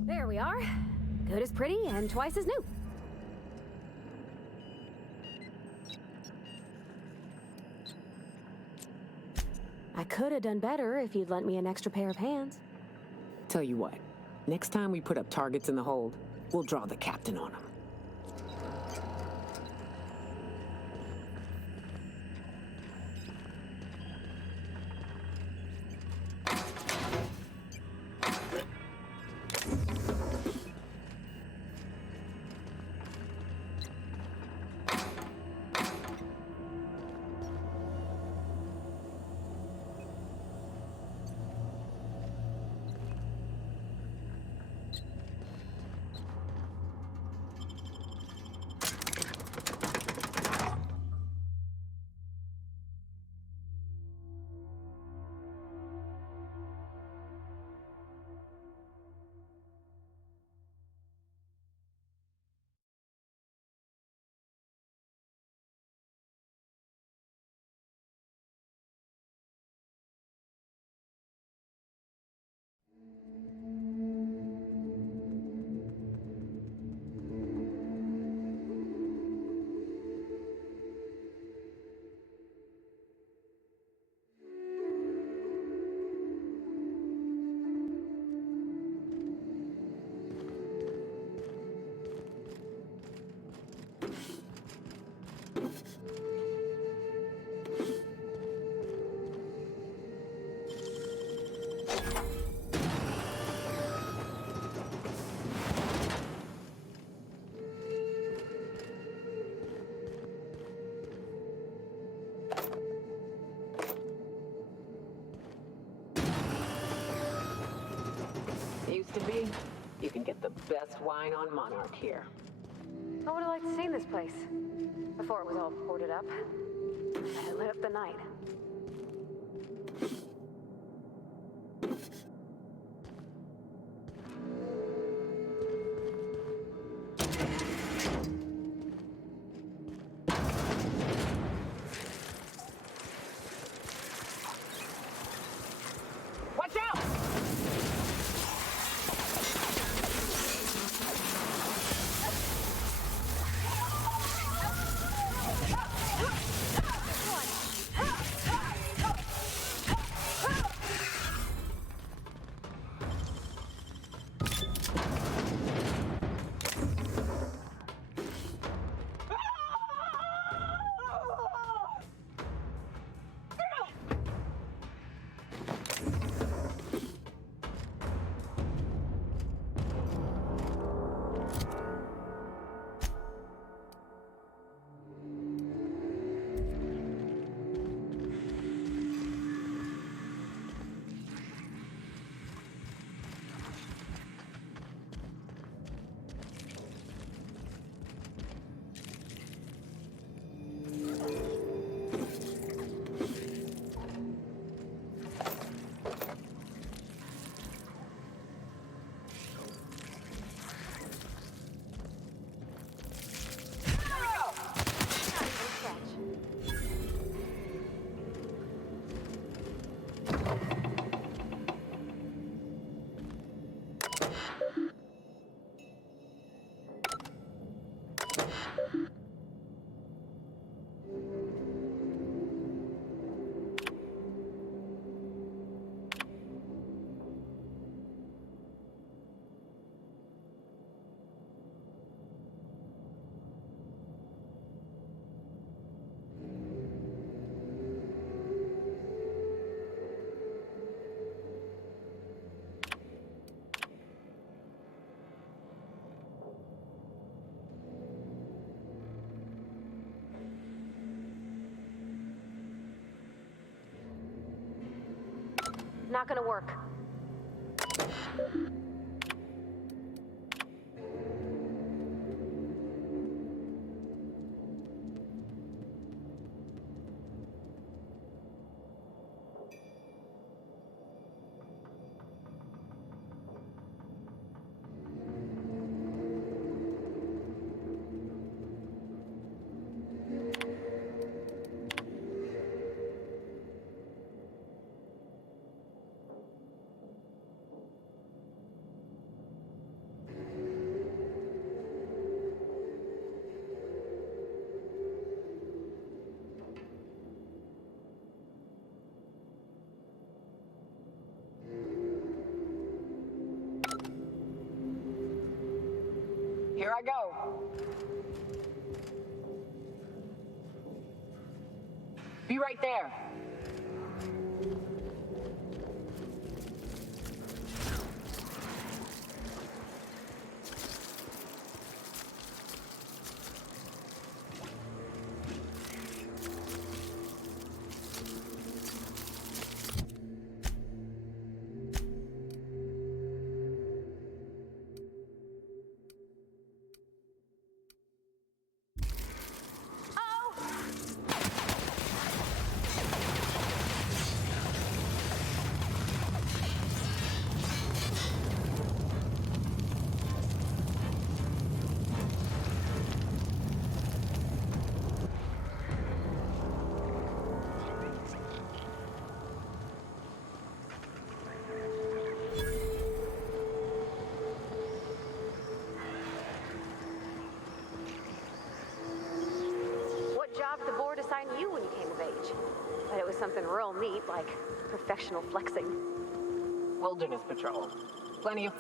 There we are. Good as pretty and twice as new. I could have done better if you'd lent me an extra pair of hands. Tell you what, next time we put up targets in the hold, we'll draw the captain on them. Used to be, you can get the best wine on Monarch here. I would have liked to see this place before it was all boarded up. I lit up the night. Watch out! Not gonna work. Here I go. Be right there. Job did the board assign you when you came of age? But it was something real neat, like professional flexing. Wilderness patrol. Plenty of...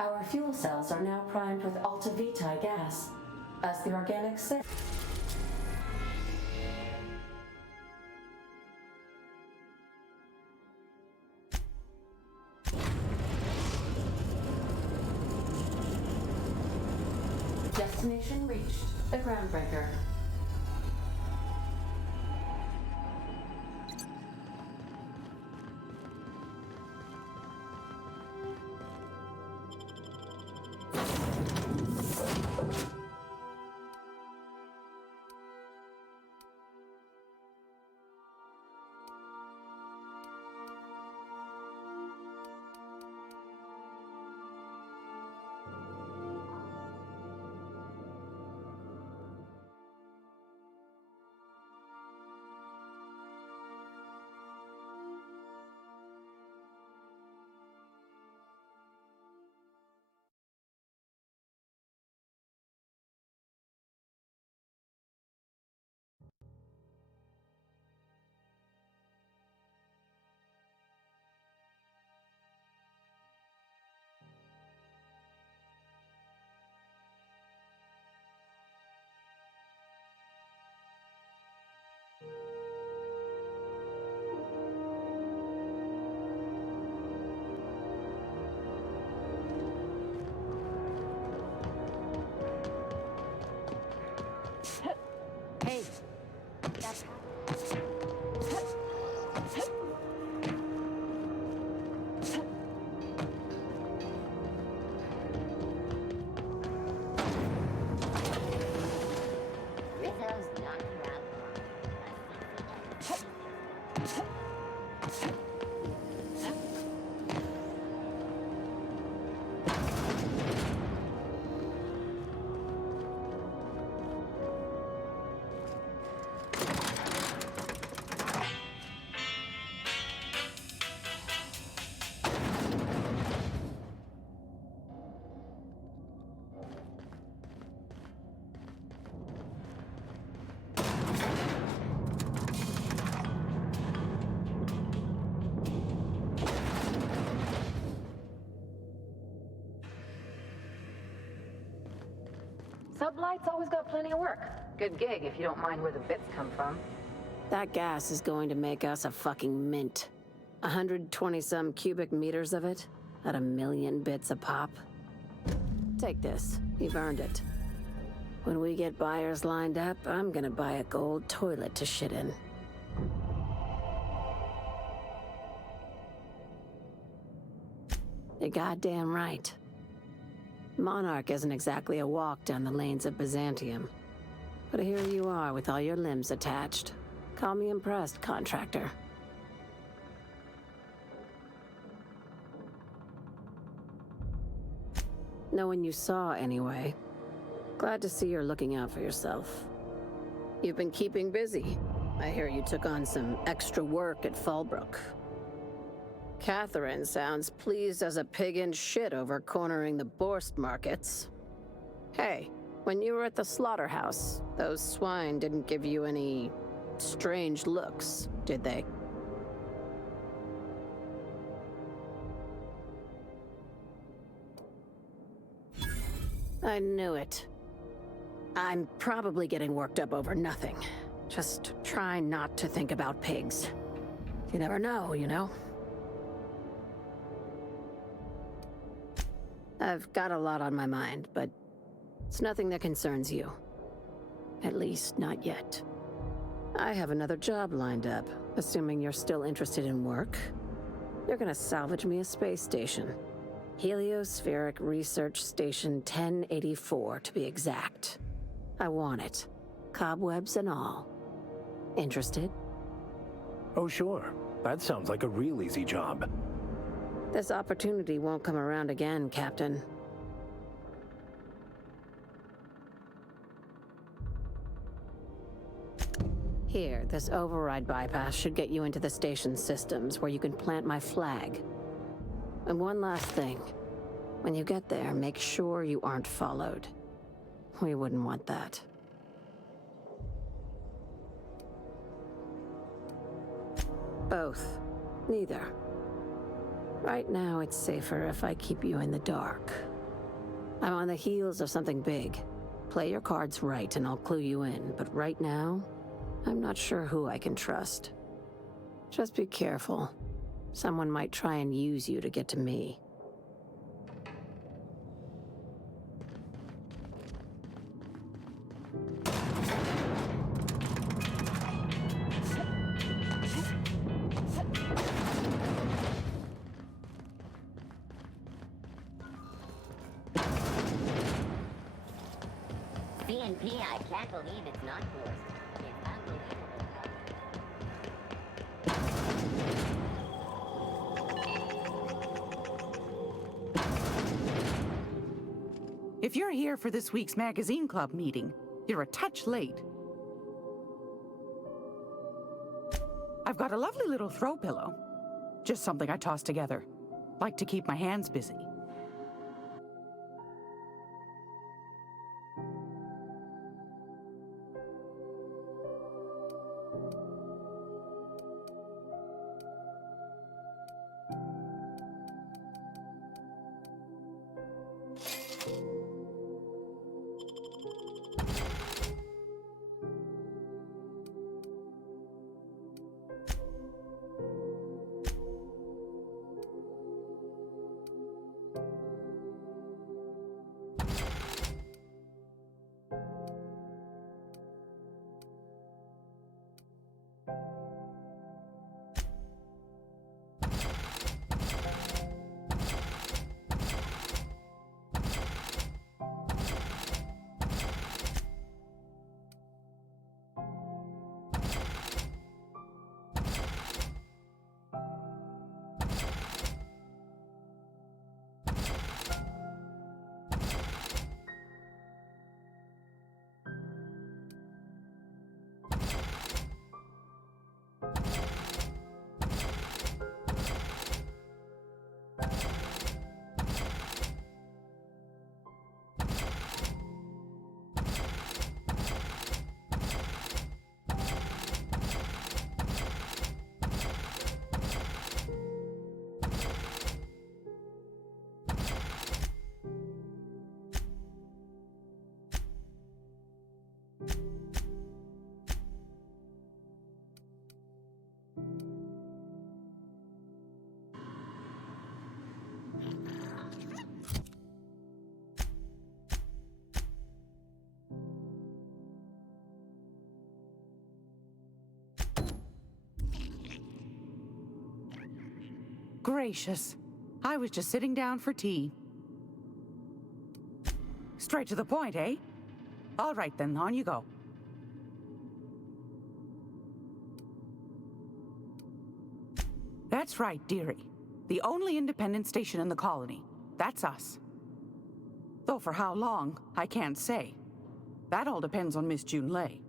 Our fuel cells are now primed with Alta Vitae gas. As the organic set. Destination reached. The Groundbreaker. Hey. That's... Sublight's always got plenty of work. Good gig if you don't mind where the bits come from. That gas is going to make us a fucking mint. 120-some cubic meters of it, at 1,000,000 bits a pop. Take this. You've earned it. When we get buyers lined up, I'm gonna buy a gold toilet to shit in. You're goddamn right. Monarch isn't exactly a walk down the lanes of Byzantium. But here you are with all your limbs attached. Call me impressed, contractor. No one you saw, anyway. Glad to see you're looking out for yourself. You've been keeping busy. I hear you took on some extra work at Fallbrook. Catherine sounds pleased as a pig in shit over cornering the Borst markets. Hey, when you were at the slaughterhouse, those swine didn't give you any strange looks, did they? I knew it. I'm probably getting worked up over nothing. Just try not to think about pigs. You never know, you know? I've got a lot on my mind, but it's nothing that concerns you. At least, not yet. I have another job lined up, assuming you're still interested in work. You're gonna salvage me a space station. Heliospheric Research Station 1084, to be exact. I want it. Cobwebs and all. Interested? Oh, sure. That sounds like a real easy job. This opportunity won't come around again, Captain. Here, this override bypass should get you into the station's systems where you can plant my flag. And one last thing. When you get there, make sure you aren't followed. We wouldn't want that. Both. Neither. Right now, it's safer if I keep you in the dark. I'm on the heels of something big. Play your cards right and I'll clue you in, but right now, I'm not sure who I can trust. Just be careful. Someone might try and use you to get to me. CNP, I can't believe it's not forced. It's unbelievable. If you're here for this week's Magazine Club meeting, you're a touch late. I've got a lovely little throw pillow. Just something I toss together. Like to keep my hands busy. Gracious. I was just sitting down for tea. Straight to the point, eh? All right then, on you go. That's right, dearie. The only independent station in the colony. That's us. Though for how long, I can't say. That all depends on Miss June Lay.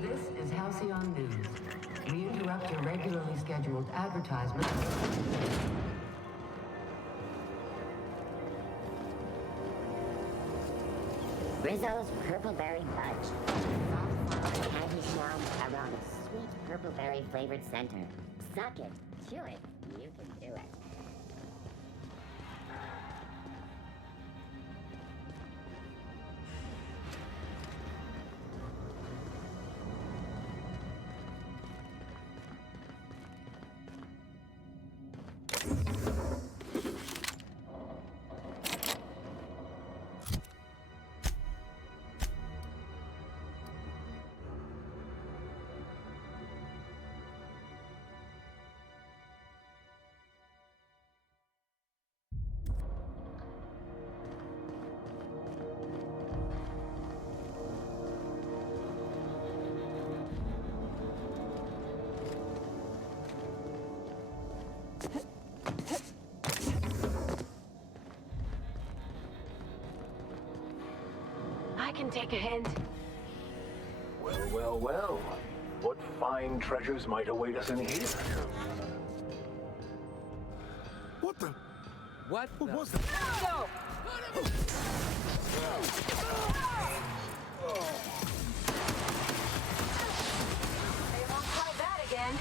This is Halcyon News. We interrupt your regularly scheduled advertisement. Rizzo's Purpleberry Fudge. Soft candy swirl around a sweet purpleberry flavored center. Suck it, chew it, you can do it. I can take a hint. Well, well, well. What fine treasures might await us in here? What the? What was that? No! They won't try that again.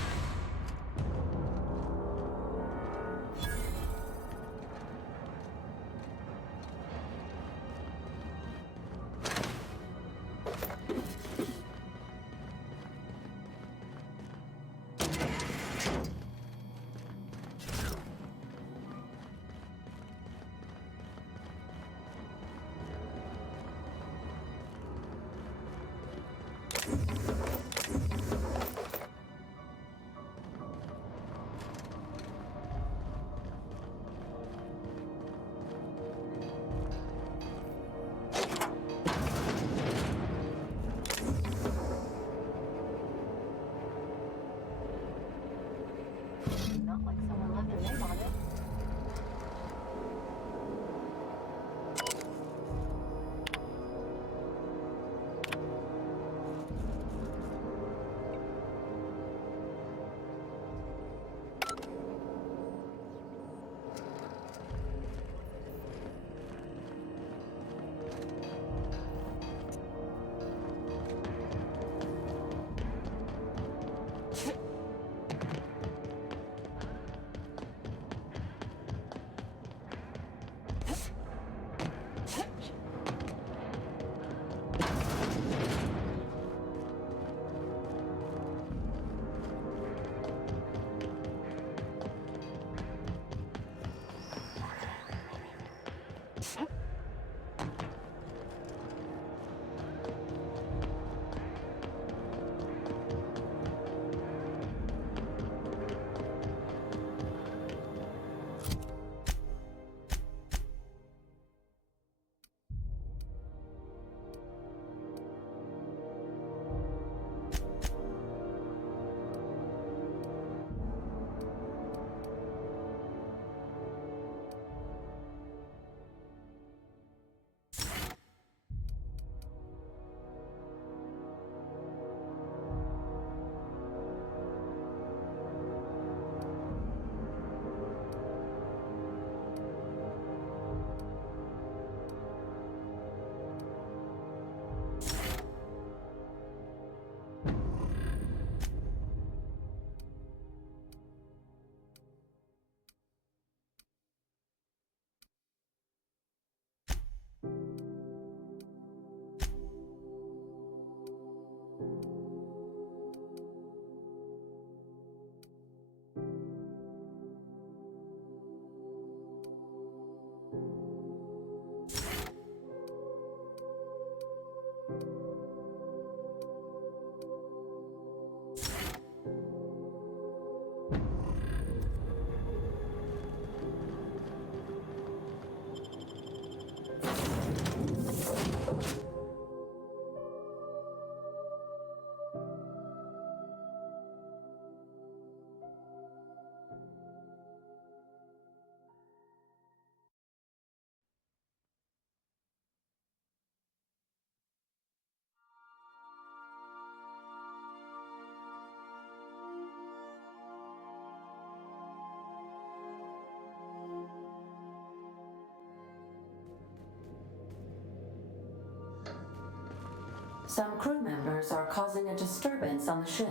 Some crew members are causing a disturbance on the ship.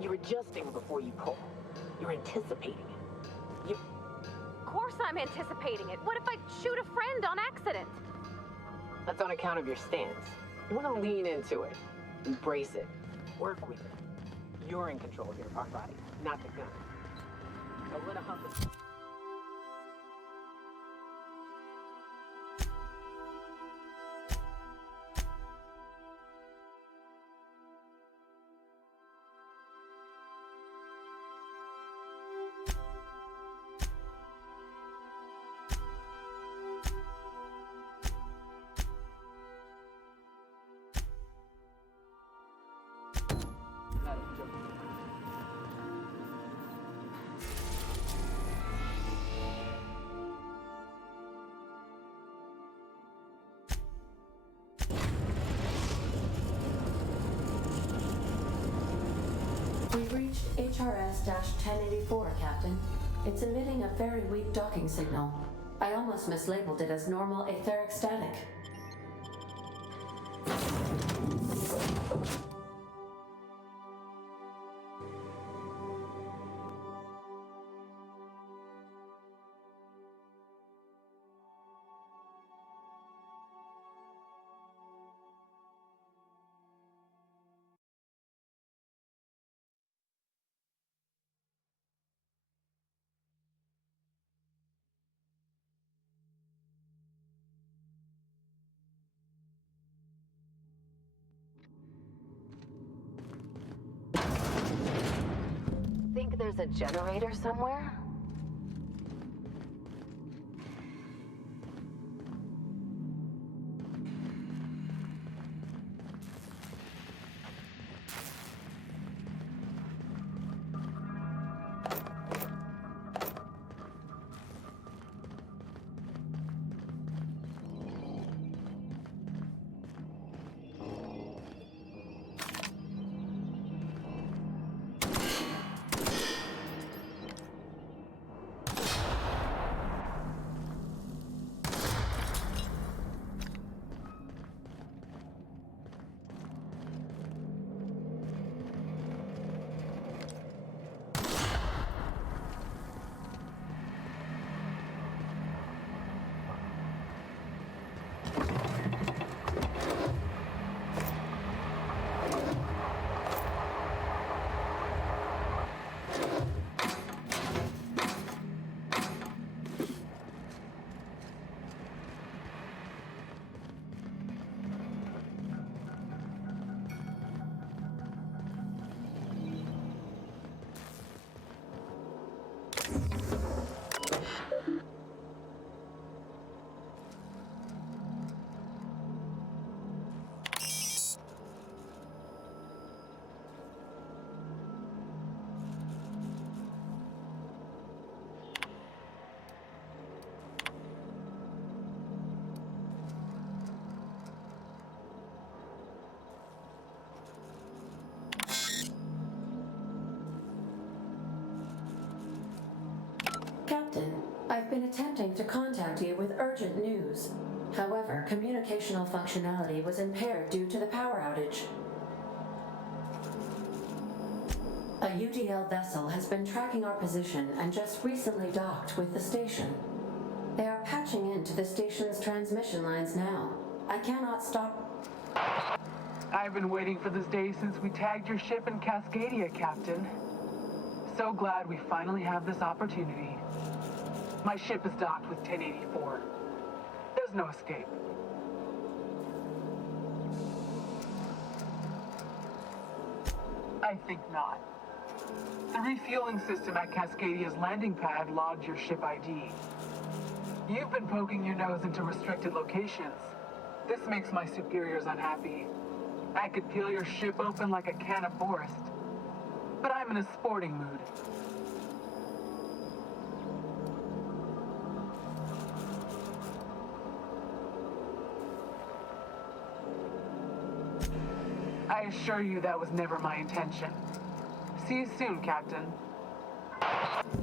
You're adjusting before you pull. You're anticipating it. Of course I'm anticipating it. What if I shoot a friend on accident? That's on account of your stance. You want to lean into it. Embrace it. Work with it. You're in control of your body, not the gun. So let a hump of... We reached HRS-1084, Captain. It's emitting a very weak docking signal. I almost mislabeled it as normal etheric static. Think there's a generator somewhere? Captain, I've been attempting to contact you with urgent news. However, communicational functionality was impaired due to the power outage. A UDL vessel has been tracking our position and just recently docked with the station. They are patching into the station's transmission lines now. I cannot stop... I've been waiting for this day since we tagged your ship in Cascadia, Captain. So glad we finally have this opportunity. My ship is docked with 1084. There's no escape. I think not. The refueling system at Cascadia's landing pad logged your ship ID. You've been poking your nose into restricted locations. This makes my superiors unhappy. I could peel your ship open like a can of Forest. But I'm in a sporting mood. I assure you that was never my intention. See you soon, Captain.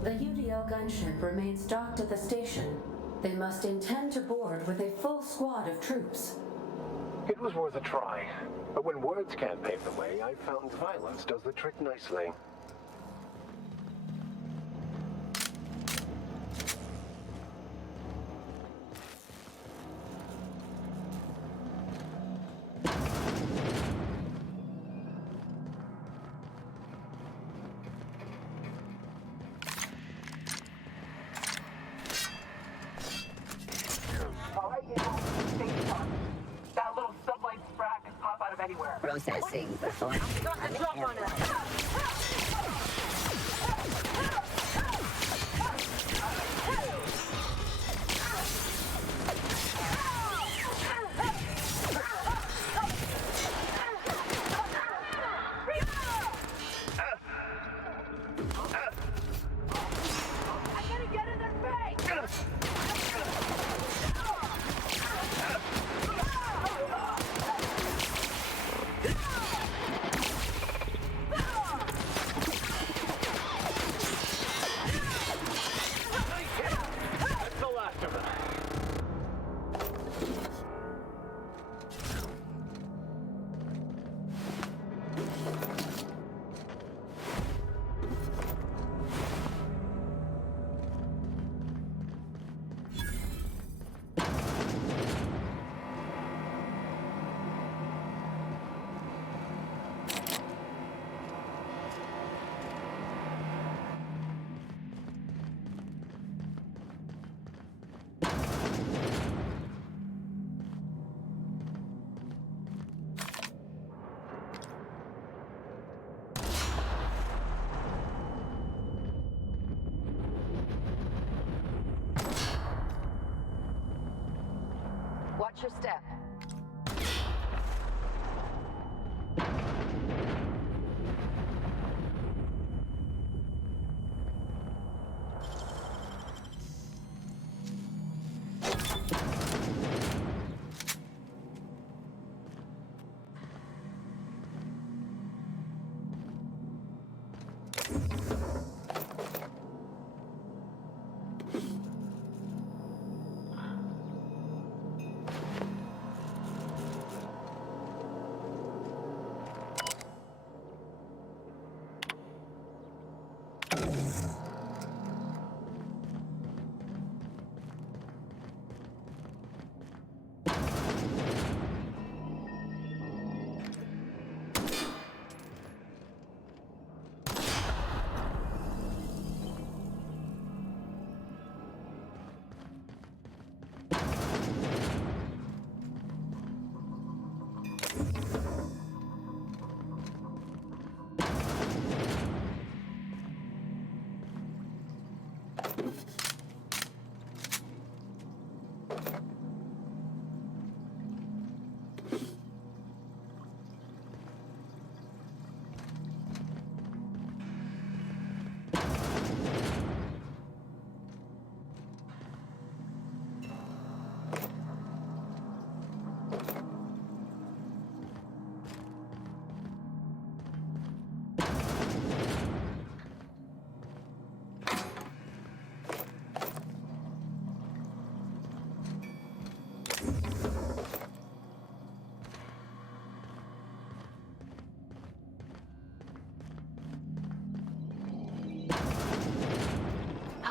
The UDL gunship remains docked at the station. They must intend to board with a full squad of troops. It was worth a try. But when words can't pave the way, I've found violence does the trick nicely. That little sublight sprat can pop out of anywhere. Processing before. Got the drop on it. That's the last of them. Watch your step.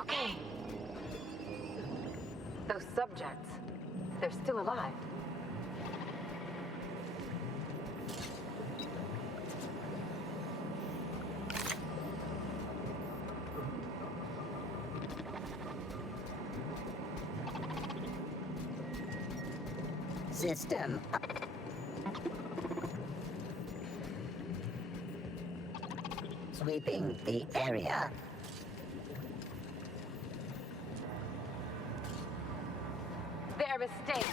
Okay. Those subjects, they're still alive. System. Sweeping the area. Their mistake.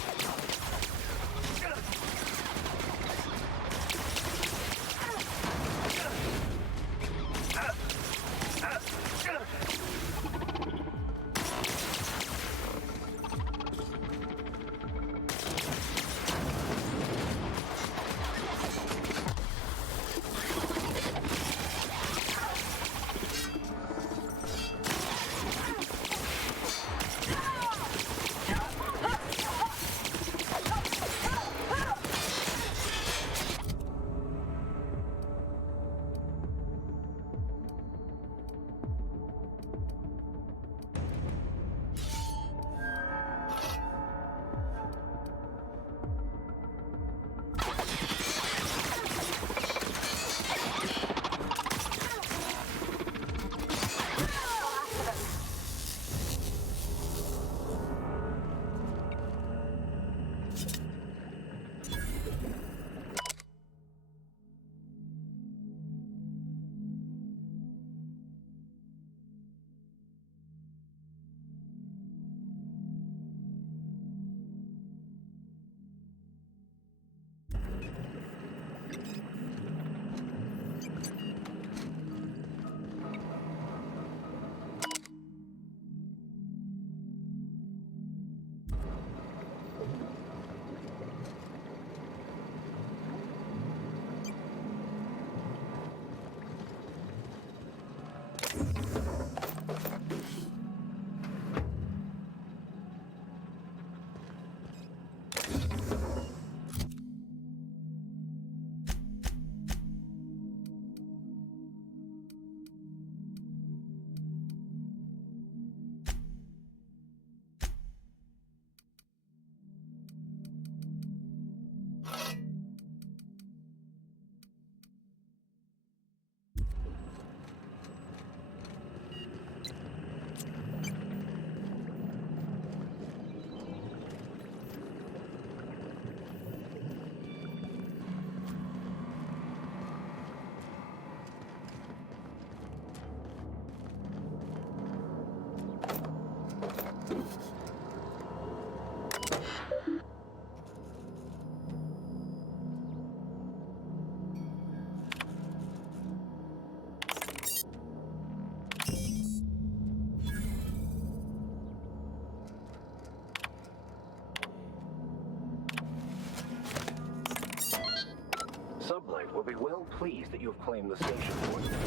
Sublight will be well pleased that you have claimed the station for them.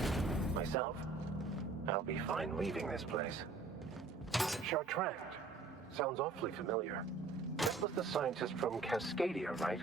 Myself, I'll be fine leaving this place. Chartrand. Sounds awfully familiar. That was the scientist from Cascadia, right?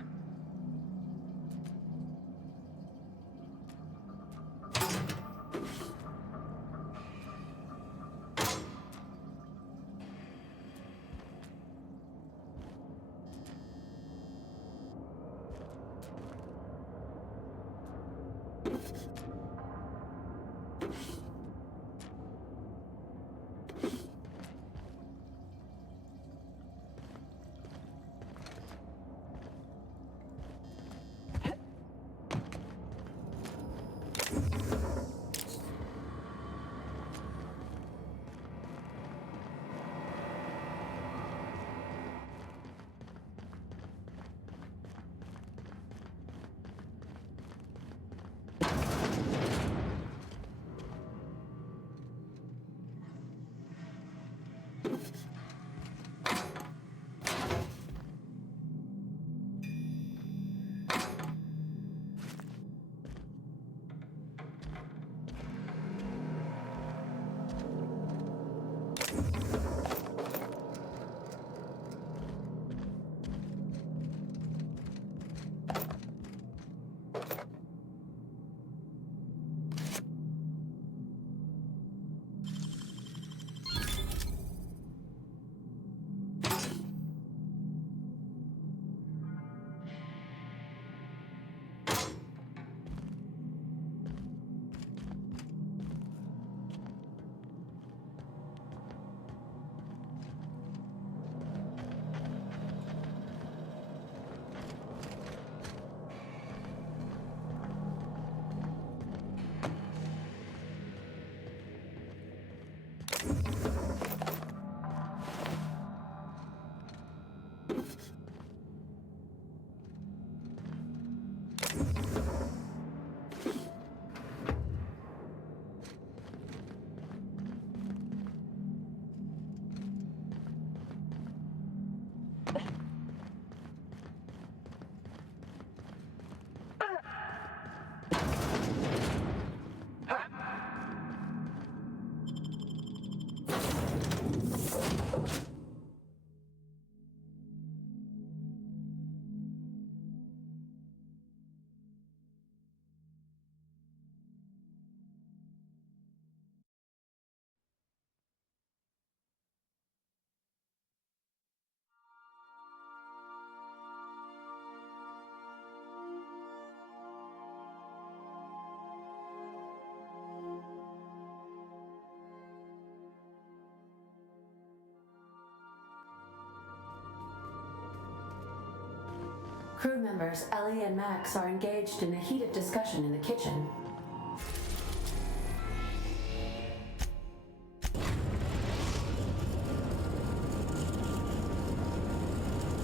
Crew members Ellie and Max are engaged in a heated discussion in the kitchen.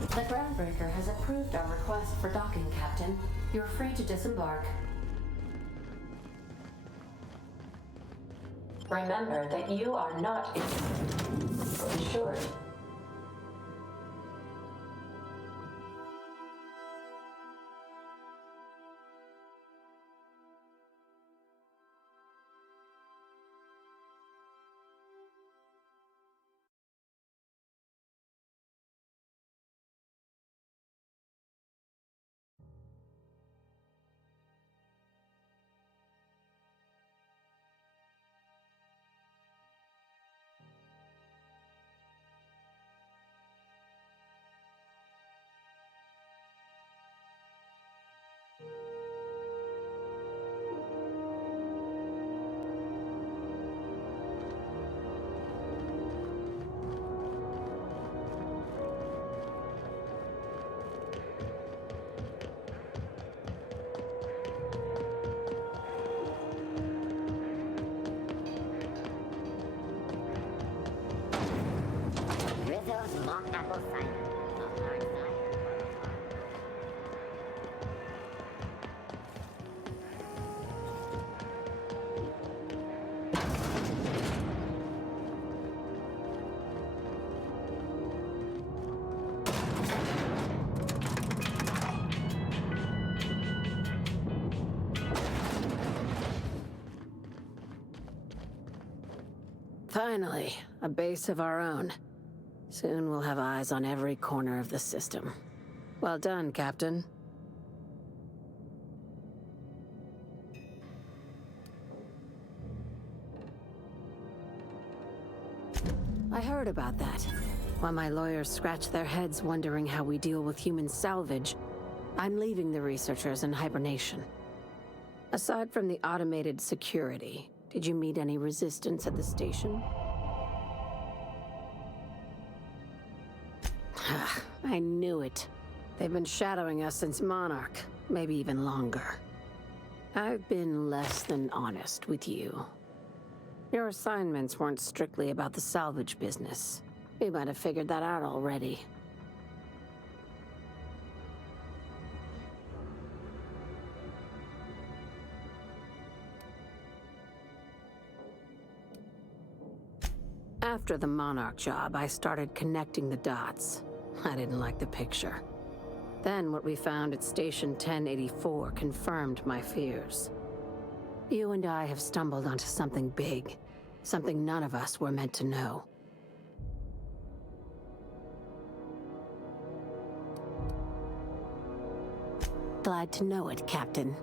The Groundbreaker has approved our request for docking, Captain. You're free to disembark. Remember that you are not insured. Rizzo's long apple cider. Finally, a base of our own. Soon we'll have eyes on every corner of the system. Well done, Captain. I heard about that. While my lawyers scratch their heads wondering how we deal with human salvage, I'm leaving the researchers in hibernation. Aside from the automated security, did you meet any resistance at the station? I knew it. They've been shadowing us since Monarch, maybe even longer. I've been less than honest with you. Your assignments weren't strictly about the salvage business. You might have figured that out already. After the Monarch job, I started connecting the dots. I didn't like the picture. Then what we found at Station 1084 confirmed my fears. You and I have stumbled onto something big, something none of us were meant to know. Glad to know it, Captain.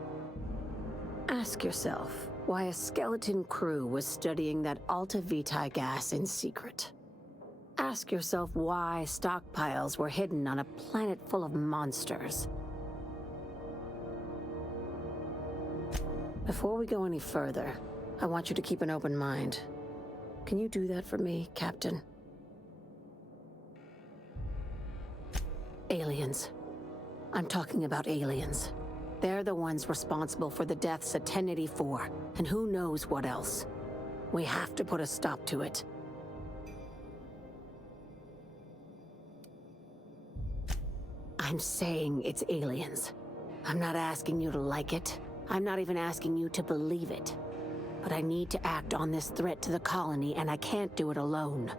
Ask yourself why a skeleton crew was studying that Alta Vitae gas in secret. Ask yourself why stockpiles were hidden on a planet full of monsters. Before we go any further, I want you to keep an open mind. Can you do that for me, Captain? Aliens. I'm talking about aliens. They're the ones responsible for the deaths at 1084, and who knows what else. We have to put a stop to it. I'm saying it's aliens. I'm not asking you to like it. I'm not even asking you to believe it. But I need to act on this threat to the colony, and I can't do it alone.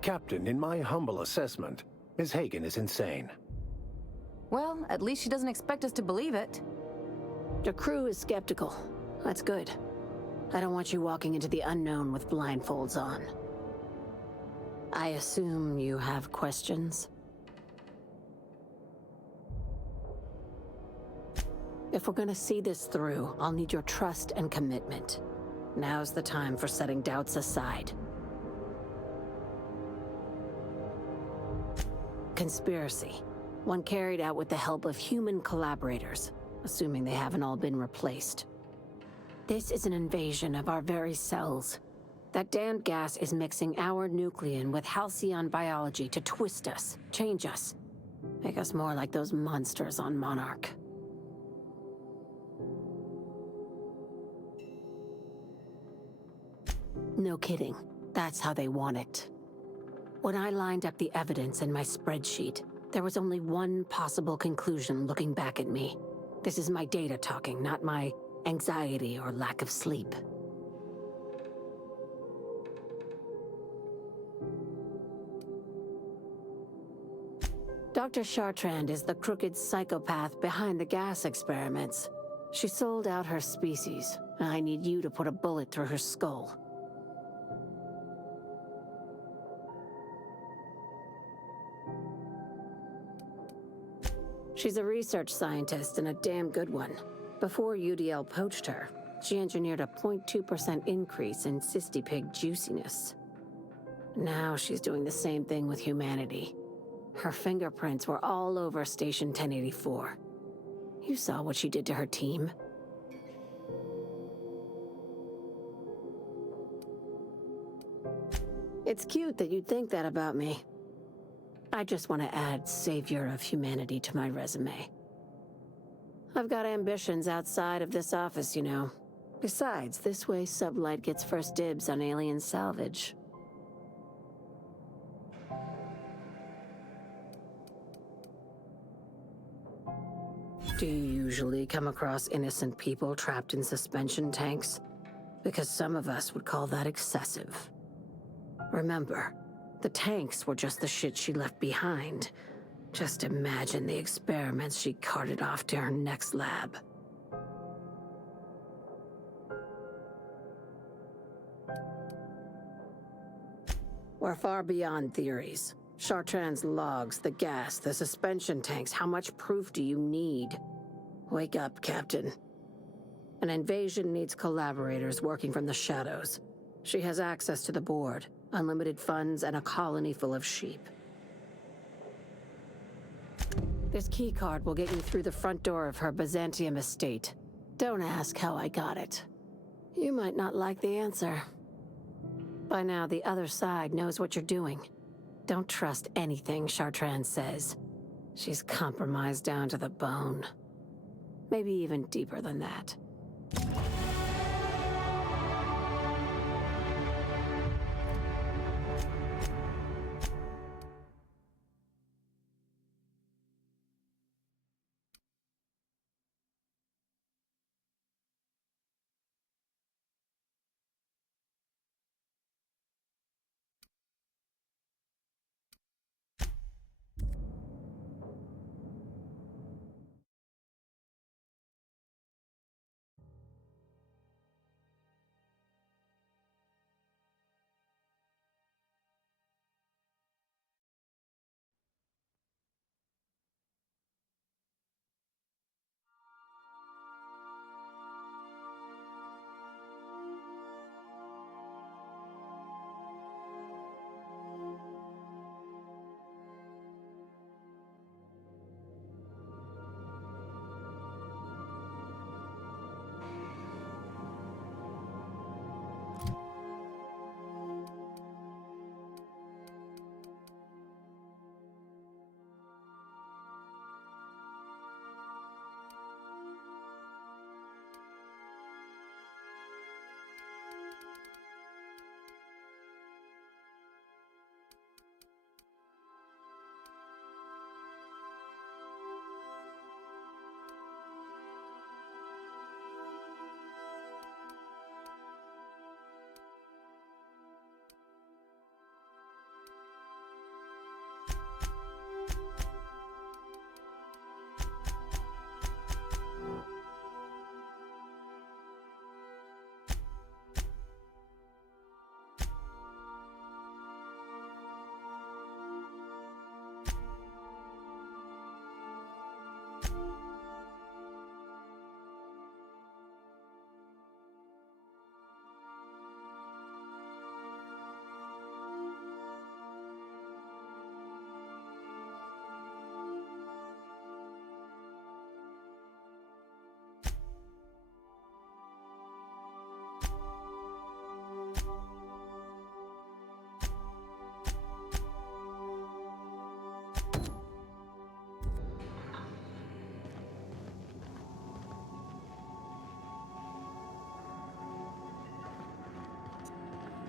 Captain, in my humble assessment, Ms. Hagen is insane. Well, at least she doesn't expect us to believe it. The crew is skeptical. That's good. I don't want you walking into the unknown with blindfolds on. I assume you have questions? If we're gonna see this through, I'll need your trust and commitment. Now's the time for setting doubts aside. Conspiracy. One carried out with the help of human collaborators, assuming they haven't all been replaced. This is an invasion of our very cells. That damned gas is mixing our nucleon with halcyon biology to twist us, change us, make us more like those monsters on Monarch. No kidding. That's how they want it. When I lined up the evidence in my spreadsheet, there was only one possible conclusion looking back at me. This is my data talking, not my anxiety or lack of sleep. Dr. Chartrand is the crooked psychopath behind the gas experiments. She sold out her species, and I need you to put a bullet through her skull. She's a research scientist and a damn good one. Before UDL poached her, she engineered a 0.2% increase in cystipig juiciness. Now she's doing the same thing with humanity. Her fingerprints were all over Station 1084. You saw what she did to her team. It's cute that you'd think that about me. I just want to add savior of humanity to my resume. I've got ambitions outside of this office, you know. Besides, this way Sublight gets first dibs on alien salvage. Do you usually come across innocent people trapped in suspension tanks? Because some of us would call that excessive. Remember, the tanks were just the shit she left behind. Just imagine the experiments she carted off to her next lab. We're far beyond theories. Chartrand's logs, the gas, the suspension tanks. How much proof do you need? Wake up, Captain. An invasion needs collaborators working from the shadows. She has access to the board, unlimited funds, and a colony full of sheep. This keycard will get you through the front door of her Byzantium estate. Don't ask how I got it. You might not like the answer. By now, the other side knows what you're doing. Don't trust anything Chartrand says. She's compromised down to the bone. Maybe even deeper than that.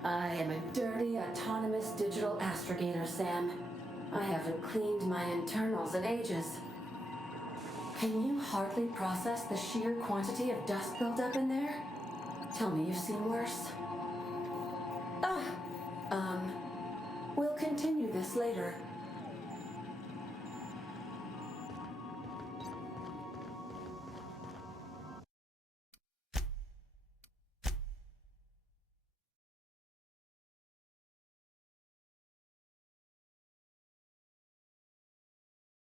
I am a dirty, autonomous digital astrogator, Sam. I haven't cleaned my internals in ages. Can you hardly process the sheer quantity of dust built up in there? Tell me you've seen worse.